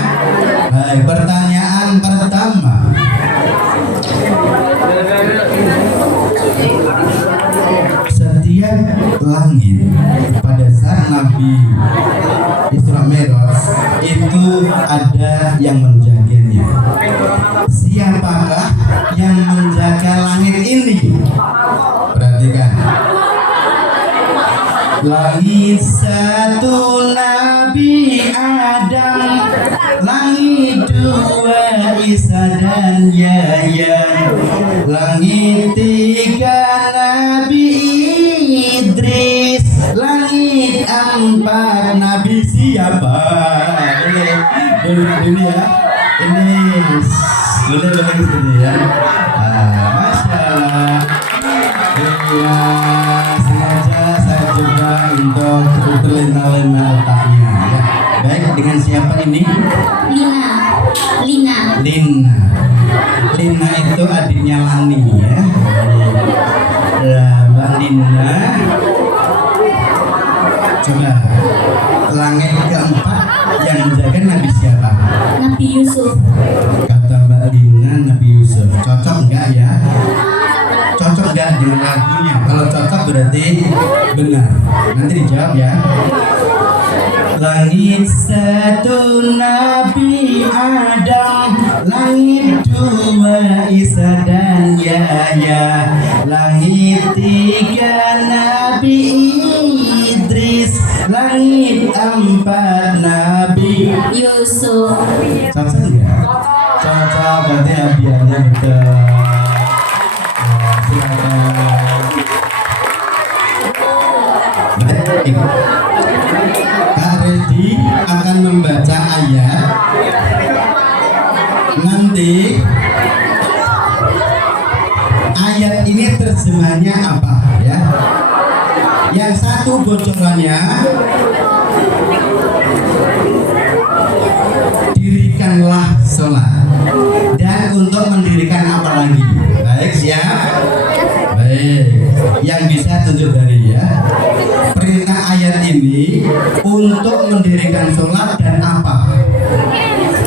Baik, pertanyaan pertama. Setiap langit pada saat Nabi Isra Mi'raj itu ada yang menjaganya. Siapakah yang menjaga langit ini? Perhatikan. Langit satu Nabi Adam, langit dua Isa dan Yahya, langit tiga Nabi Idris, langit empat Nabi siapa? Ini ya, ini boleh ke sini ya. Masya Allah. Ya, sengaja saya coba untuk terlena-lena otaknya ya. Baik, dengan siapa ini? Lina itu adiknya Lani ya. Mbak Lina, coba langit keempat yang menjaga Nabi siapa? Nabi Yusuf. Kata Mbak Lina Nabi Yusuf. Cocok enggak ya? Cocok enggak dengan lagunya? Kalau cocok berarti benar. Nanti dijawab ya. Langit satu Nabi Adam, langit dua Isa dan Yahya, langit tiga Nabi Idris, langit empat Nabi Yusuf. Cocok ya? Cocok, berarti hadiahnya betul. Baik. Kak Redi akan membaca ayat. Nanti ayat ini terjemahnya apa ya? Yang satu bocorannya, dirikanlah sholat. Dan untuk mendirikan apa lagi? Baik, siap? Baik, yang bisa tunjuk dari ya. Perintah ayat ini untuk mendirikan sholat dan apa?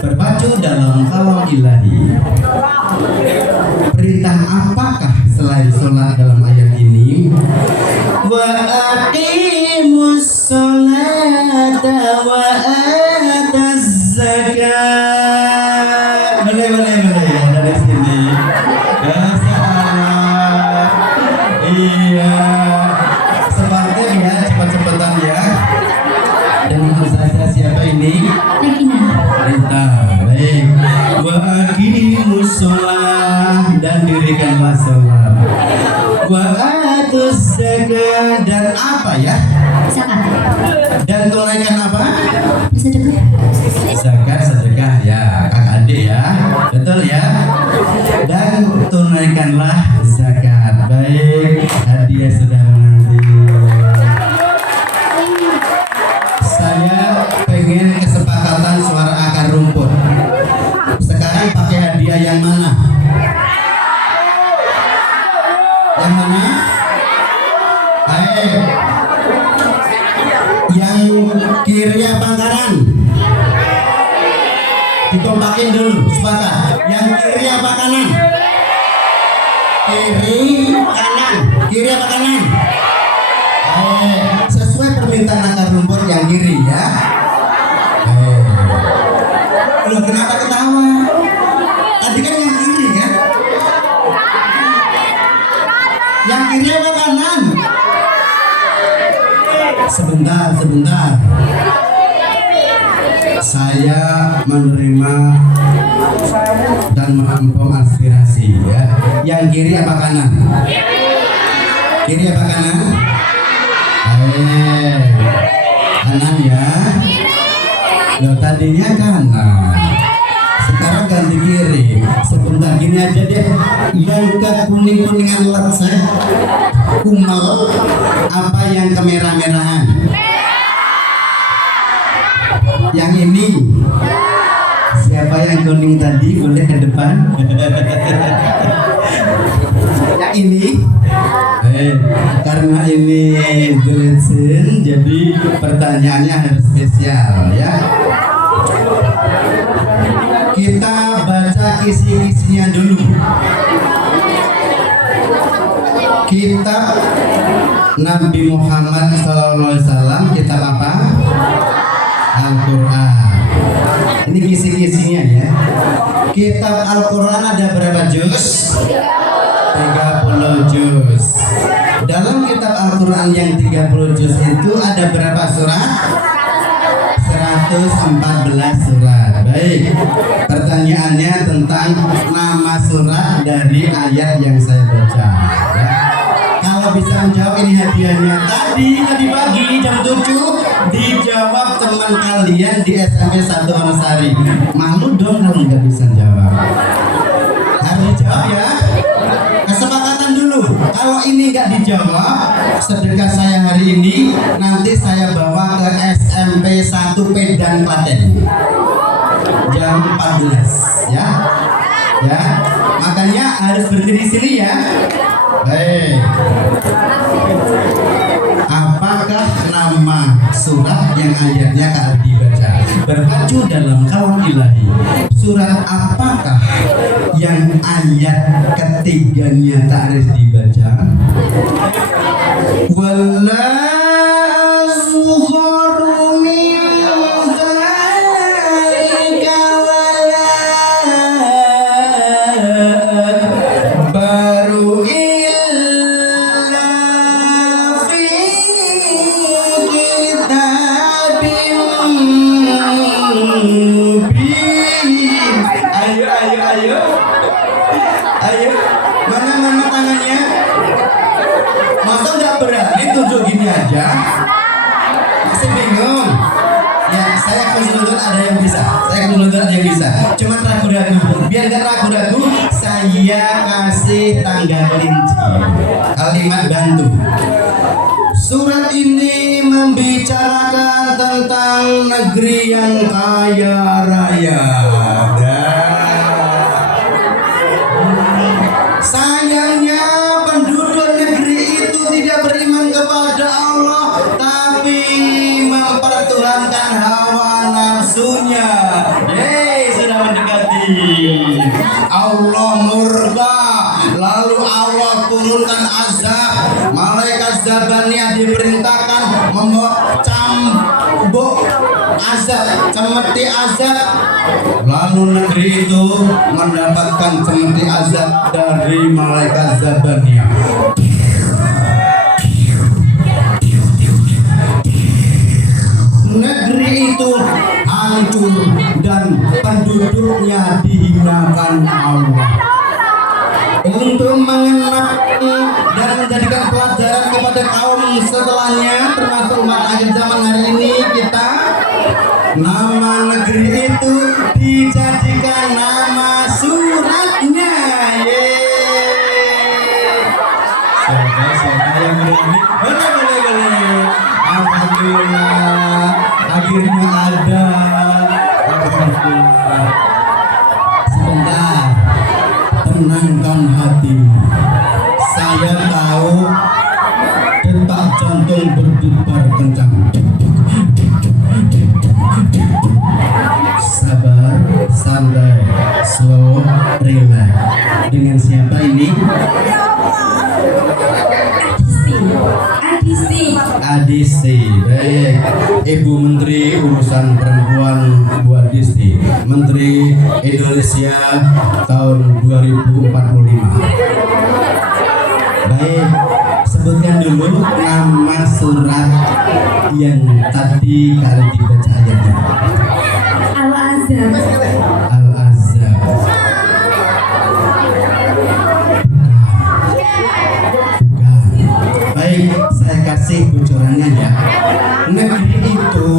Berpacu dalam kalam ilahi. Perintah apakah selain sholat dalam ayat ini? Wa aqimus sholata wa ataz zakat. Boleh ya dari sini. Ya salah. Iya. Semangat ya, cepat-cepatan ya. Dan saya siapa ini? Rita. Baik. Wa aqimus sholat dan dirikanlah sholat. Wa atuz zakat dan apa ya? Zakat. Dan tunaikan apa? Sedekah. Zakat, sedekah ya, kakak adik ya, betul ya. Dan tunaikanlah zakat. Baik, hadiah sudah menanti. Saya pengen kesepakatan suara akar rumput. Sekarang pakai hadiah yang mana? Yang kiri apa kanan? Dikompakin dulu, sepakat. Yang kiri apa kanan? Kiri, kanan. Kiri apa kanan? Sesuai permintaan akar rumput yang kiri ya. Loh, kenapa ketawa? Tadi kan yang kiri kan? Yang kiri apa kanan? Sebentar. Saya menerima dan menampung aspirasi ya. Yang kiri apa kanan? Kiri apa kanan? Kanan ya. Loh, tadinya kanan. Sekarang ganti kiri. Sebentar, gini aja deh. Yang ke kuning-kuningan lecet, kumal, apa yang kemerah-merahan? Yang ini. Siapa yang kuning tadi boleh ke depan. Yang ini. Karena ini Glensen, jadi pertanyaannya harus spesial ya. Kita baca kisi-kisinya dulu. Kitab Nabi Muhammad SAW, kitab apa? Al-Quran. Ini kisi-kisinya ya. Kitab Al-Quran ada berapa juz? 30 juz. Dalam kitab Al-Quran yang 30 juz itu ada berapa surat? 114 surat. Baik. Pertanyaannya tentang nama surat dari ayat yang saya baca ya. Kalau bisa menjawab, ini hadiahnya. Tadi pagi jam 7 dijawab teman kalian di SMP 1 Wonosari. Malu dong kalau nggak bisa jawab. Harus dijawab ya. Kesepakatan dulu. Kalau ini nggak dijawab, sedekah saya hari ini nanti saya bawa ke SMP 1 Pedan Klaten jam 14 ya. Ya, makanya harus berdiri di sini ya. Baik. Apakah nama surat yang ayatnya harus dibaca? Berpacu dalam kalam ilahi. Surat apakah yang ayat ketiganya tak harus dibaca? Wallahu khairun min dzalika wala baru illa fi kitabim mubin. Ayo, mana tangannya? Masa nggak berani tunjuk gini aja? Masih bingung? Ya, saya akan menunjuk ada yang bisa. Cuma ragu-ragu. Biar nggak ragu-ragu, saya kasih tangga kelinci. Kalimat bantu. Surat ini membicarakan tentang negeri yang kaya raya. Sayangnya penduduk negeri itu tidak beriman kepada Allah, tapi mempertuhankan hawa nafsunya. Sudah mendekati. Allah murka, lalu Allah turunkan azab. Malaikat Zabaniyah diperintahkan membawa cambuk azab, cemeti azab. Lalu negeri itu mendapatkan cemeti azab dari malaikat Zabaniyah. Negeri itu hancur dan penduduknya dihinakan Allah. Untuk mengenang dan menjadikan pelajaran kepada kaum setelahnya, termasuk umat akhir zaman hari ini, kita nama negeri itu dijadikan nama suratnya. Siapa yang berani? Boleh. Alhamdulillah, akhirnya ada. Alhamdulillah. Sebentar, tenangkan hati. Saya tahu detak jantung jantung berdebar kencang. Sabar, santai, slow, relax. Dengan siapa ini? Adisti. Baik, Ibu Menteri Urusan Perempuan Bu Adisti, Menteri Indonesia tahun 2045. Baik, sebutkan dulu nama surat yang tadi kalian dibaca ayatnya. Al-Azhar. Al-Azhar. Baik, saya kasih bocorannya ya. Negeri itu,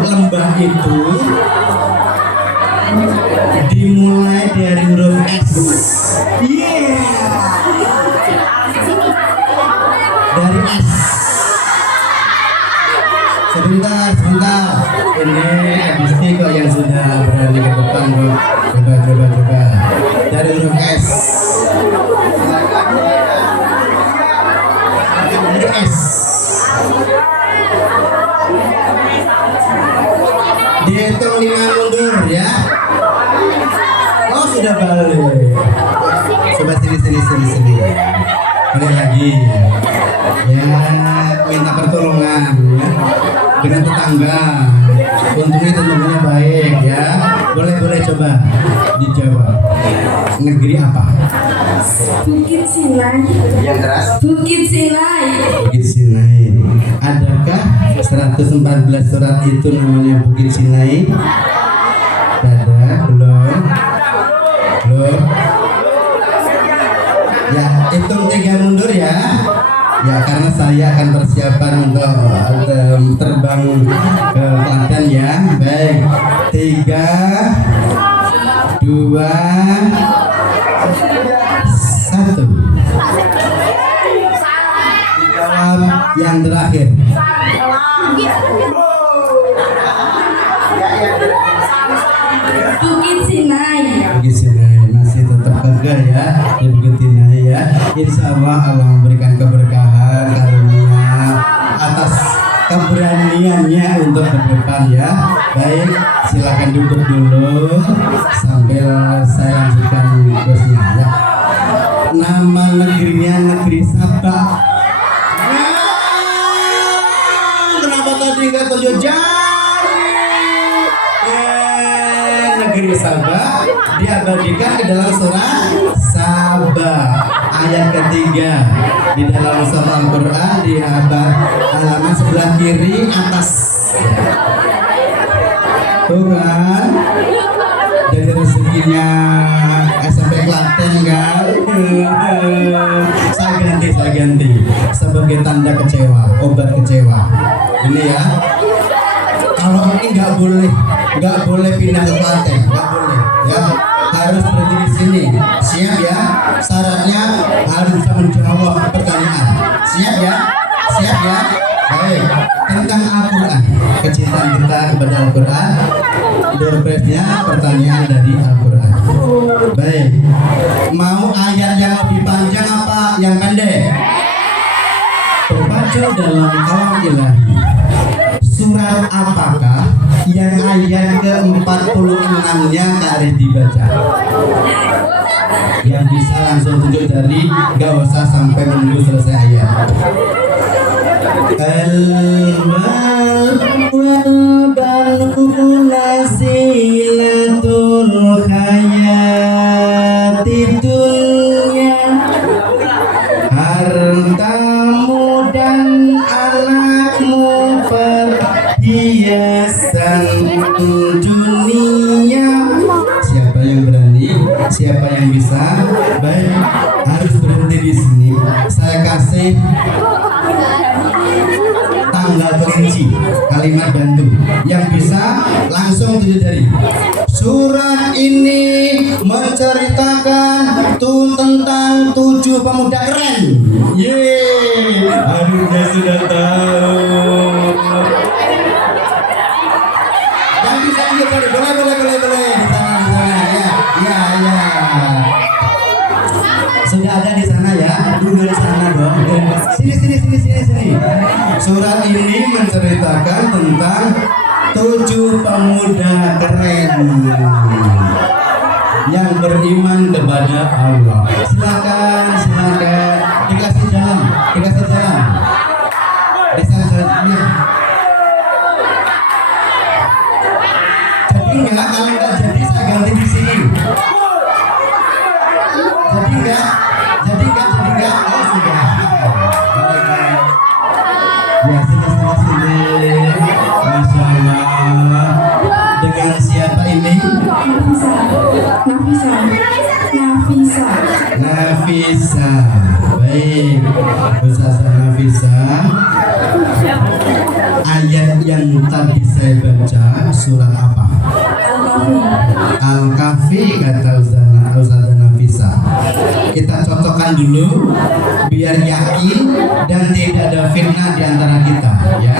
lembah itu dimulai dari huruf S. Dari S. Sebentar. Ini Adisti kok yang sudah berani ke depan kok. Coba. Dari huruf S. S. Dihitung 5 mundur ya. Oh sudah balik. Coba sini. Balik lagi. Ya minta pertolongan ya dengan tetangga. Untungnya tetangganya baik ya. Boleh coba dijawab. Negeri apa? Bukit Sinai. Yang keras. Bukit Sinai. Bukit Sinai. Adakah 114 surat itu namanya Bukit Sinai? Ada? Belum. Ya, hitung 3 mundur ya. Ya, karena saya akan persiapan untuk terbang ke Klaten ya. Baik. 3 2 1. Jawab yang terakhir. Bukit Sinai. Bukit Sinai masih tetap kekeh ya di Bukit Sinai ya. Insya Allah Allah memberikan keberkahan karunia atas keberaniannya untuk ke depan ya. Baik, silakan duduk dulu sambil saya lanjutkan bosnya ya. Nama negerinya negeri Sabah. Kenapa tadi nggak tunjuk jari? Negeri Sabah diabadikan ke dalam surat Sabah ayat ketiga di dalam surah Al-Quran di halaman sebelah kiri atas. Tuh kan, jadi rezekinya SMP Klaten kan. Saya ganti sebagai tanda kecewa, obat kecewa. Ini ya. Kalau ini nggak boleh pindah ke Klaten, nggak boleh ya, harus berhenti di sini. Siap ya? Syaratnya harus bisa menjawab pertanyaan. Siap ya? Baik, tentang Al-Quran, kecintaan kita kepada Al-Quran, door prize-nya pertanyaan dari Al-Quran. Baik, mau ayat yang lebih panjang apa yang pendek? Berbaca dalam kalam ilahi. Surat apakah yang ayat ke-46-nya harus dibaca? Yang bisa langsung tunjuk dari, gak usah sampai menunggu selesai ayat. Al-mal wal-banuna zilatul hayatid dunya. Hartamu dan anakmu perhiasan dunia. Siapa yang berani? Siapa yang bisa? Baik, harus berhenti di sini. Saya kasih tanggal perinci kalimat bantu yang bisa langsung tunjuk jari. Surat ini menceritakan tentang 7 pemuda keren. Yeay, harusnya sudah tahu. Dan bisa tunjuk jari, boleh di sana ya. Sudah ada di sana ya, duduk di sana dong. Sini. Surat ini menceritakan tentang 7 pemuda keren yang beriman kepada Allah. Silakan, dikasih jalan. Ya. Jadi enggak, kalau enggak jadi saya ganti di sini. Jadi enggak. Oh sudah. Ya sini. Masya Allah. Dengan siapa ini? Nafisa. Baik, Ustazah Nafisa. Ayat yang tadi saya baca surat apa? Al-Kahfi, kata Ustazah Nafisa. Kita cocokkan dulu biar yakin dan tidak ada fitnah di antara kita, ya.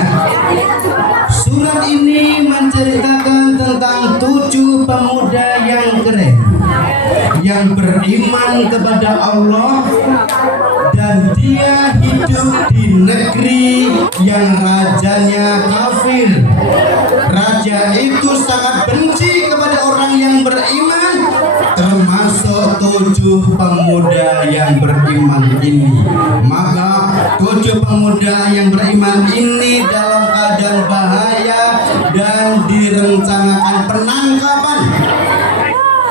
Surat ini menceritakan tentang 7 pemuda yang keren yang beriman kepada Allah, dan dia hidup di negeri yang rajanya kafir. Raja itu sangat benci kepada orang yang beriman, termasuk 7 pemuda yang beriman ini. Maka 7 pemuda yang beriman ini dalam keadaan bahaya dan direncanakan penangkapan.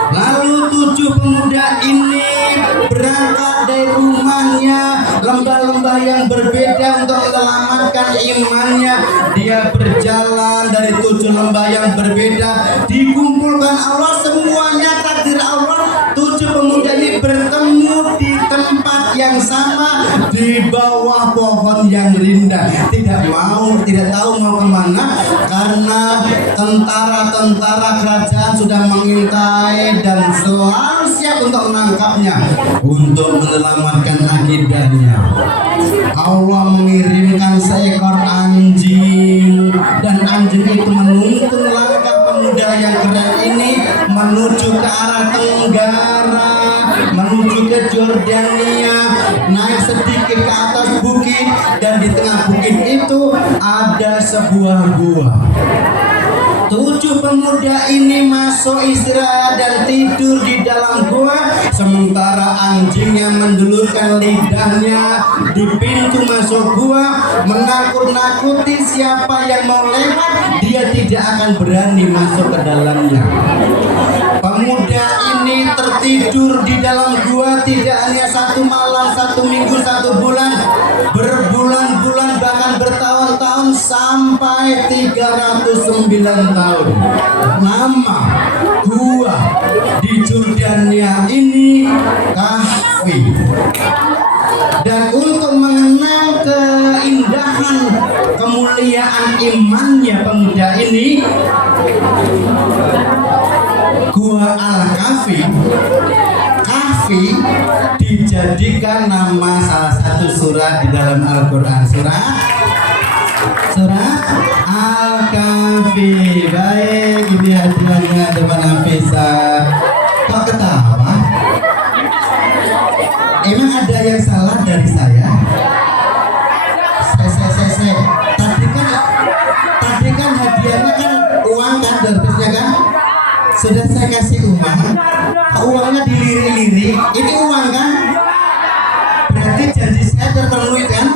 Lalu 7 pemuda ini berangkat dari rumahnya, lembah-lembah yang berbeda untuk menyelamatkan imannya. Dia berjalan dari 7 lembah yang berbeda, dikumpulkan Allah semuanya, takdir Allah. 7 pemuda ini bertemu di tempat yang sama, di bawah pohon yang rindang. Tidak tahu mau kemana, karena tentara kerajaan sudah mengintai dan selalu siap untuk menangkapnya, untuk menyelamatkan akidahnya. Allah mengirimkan seekor anjing, dan anjing itu menuntun langkah pemuda yang keren ini menuju ke arah tenggara, menuju ke Jordania, naik sedikit ke atas bukit, dan di tengah bukit itu ada sebuah gua. 7 pemuda ini masuk istirahat dan tidur di dalam gua, sementara anjingnya mendulurkan lidahnya di pintu masuk gua, menakut-nakuti siapa yang mau lewat. Dia tidak akan berani masuk ke dalamnya. Pemuda ini tertidur di dalam gua tidak hanya 1 malam, 1 minggu, 1 bulan, berbulan-bulan, bahkan bertahun-tahun, sampai 309 tahun. Nama gua di Jordania ini Kahfi. Dan untuk mengenang keindahan, kemuliaan imannya pemuda ini, gua Al-Kahfi dijadikan nama salah satu surat di dalam Al-Quran. Surat Al-Kahfi. Baik, ini hadiahnya teman Nafisa. Kok ketawa? Emang ada yang salah dari saya? Saya. Tadi kan hadiahnya kan uang kan, darbisnya kan? Sudah saya kasih uang. Uangnya dilirik-lirik. Ini uang kan? Berarti janji saya terpenuhi kan?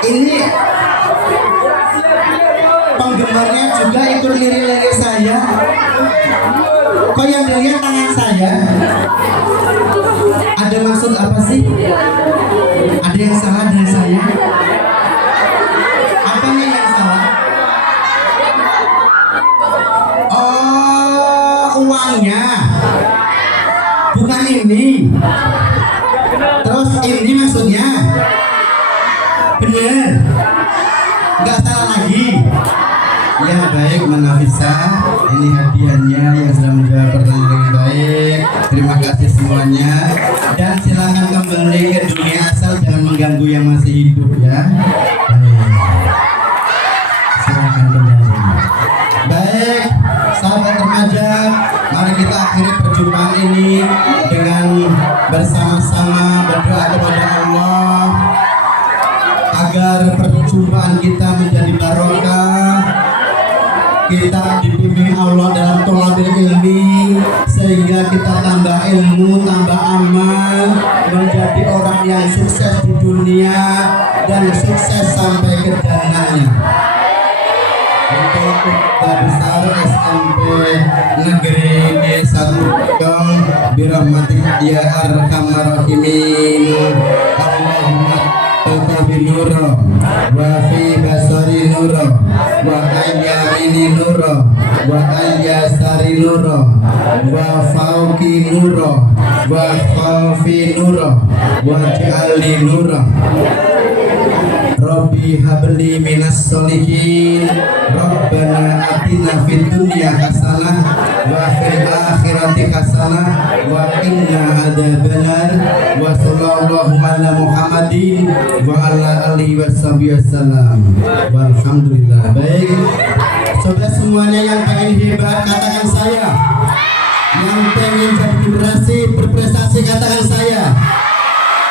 Ini penggemarnya juga ikut lirik-lirik saya. Kok yang dilihat tangan saya? Ada maksud apa sih? Ada yang salah dari saya? Apa nih yang salah? Oh, uangnya. Bukan ini. Terus ini maksudnya? Bener, nggak salah lagi. Ya baik, Nafisa, ini hadiahnya yang sudah menjawab pertanyaan dengan baik. Terima kasih semuanya, dan silakan kembali ke dunia asal, jangan mengganggu yang masih hidup ya. Baik, silakan kembali. Baik, sahabat remaja, mari kita akhiri perjumpaan ini dengan bersama-sama berdoa kepada Allah agar perjumpaan kita menjadi barokah, kita dibimbing Allah dalam thalabil ilmi, sehingga kita tambah ilmu, tambah amal, menjadi orang yang sukses di dunia dan sukses sampai ke jannahnya. Untuk Kota Besar SMP Negeri Satu birahmatik ya arhamar rahimin. Allahumma taqabbal nur wa fi basari nur wa ayyamini nur wa ayyasari nur wa fawqi nur wa khalfi nur wa ja'alni nur. Rabbi habli minas solihin. Rabbana atina fid dunya hasanah wa fil akhirati hasanah wa qina adzabannar. Wa sallallahu ala Muhammadin wa ala alihi wasallam. Walhamdulillah. Baik, coba semuanya yang pengen hebat katakan saya. Yang pengen jadi generasi berprestasi katakan saya.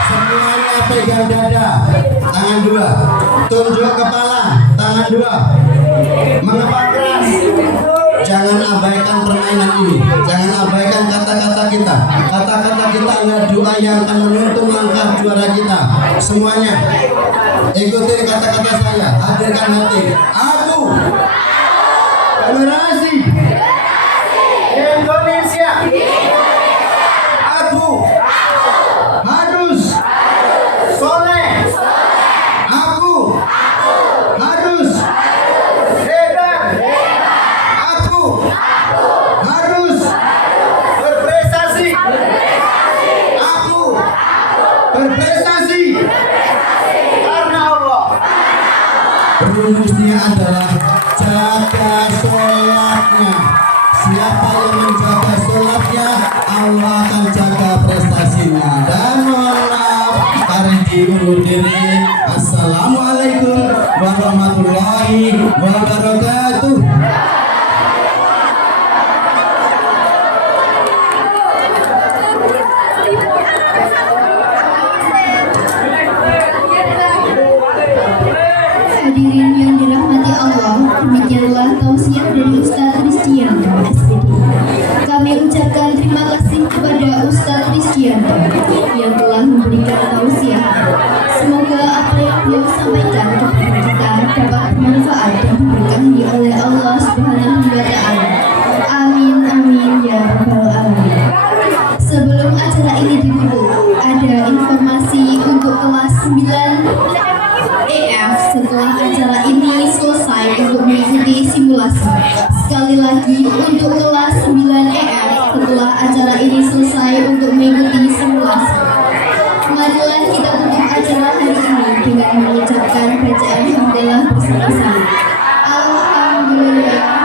Semuanya pegang dada, tangan dua, tunjuk kepala, tangan dua, mengepal keras. Jangan abaikan permainan ini, jangan abaikan kata-kata kita. Kata-kata kita adalah doa yang akan menuntun langkah juara kita. Semuanya ikutin kata-kata saya, hadirkan hati. Aku generasi Indonesia. Aku harus soleh. Aku harus hebat. Aku harus berprestasi. Aku berprestasi karena Allah. Rumusnya adalah jaga sholatnya. Siapa yang menjaga sholatnya, Allah akan jaga prestasinya. Dan mohon maaf, Kariji undur diri. Assalamualaikum warahmatullahi wabarakatuh. Hadirin yang dirahmati Allah, demikianlah tausiah dari Ustaz Kristianto SPD. Kami ucapkan terima kasih kepada Ustaz Kristianto yang telah memberikan tausiah. Semoga apa yang beliau sampaikan kepada kita dapat bermanfaat dan diberkahi oleh Allah Subhanahu wa Ta'ala. Amin amin ya rabbal alamin. Sebelum acara ini ditutup, ada informasi untuk kelas 9 EF setelah acara ini selesai untuk mengikuti simulasi. Sekali lagi untuk kelas 9 EF setelah acara ini selesai untuk mengikuti simulasi. Marilah kita tutup acara hari ini dengan mengucapkan bacaan hamdalah bersama-sama. Alhamdulillah.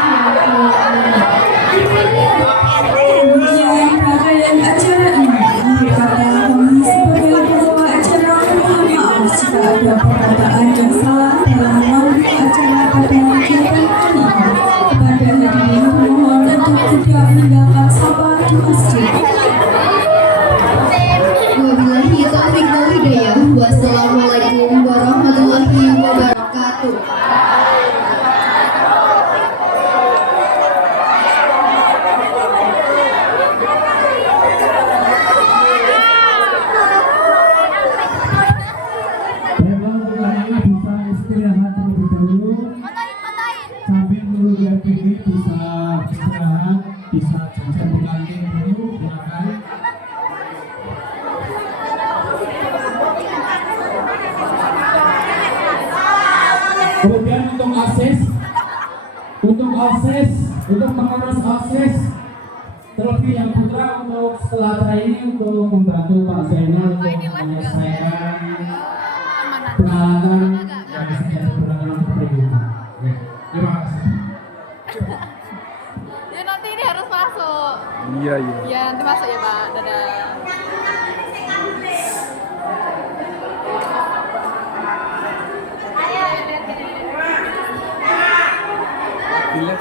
Demikian rangkaian acara ini. Akhir kata kami sebagai pembawa acara mohon maaf jika ada perkataan yang salah dalam melalui acara pada kegiatan kali ini. Kepada hadirin mohon untuk tidak meninggalkan sampah di masjid. Wabillahi taufiq wal hidayah. Wassalamualaikum warahmatullahi wabarakatuh. Memang ulama bisa istirahat terlebih dahulu sambil menunggu FPG bisa istirahat, bisa jajan di kantin dulu, silakan. Kemudian untuk mengurus akses, terlebih yang putra untuk setelah acara ini untuk membantu Pak Zainal untuk menyelesaikan peralatan yang disediakan peralatan untuk pendidikan. Ya, terima kasih. Ya nanti ini harus masuk. Iya, iya. Ya nanti masuk ya Pak. Dadah. Bila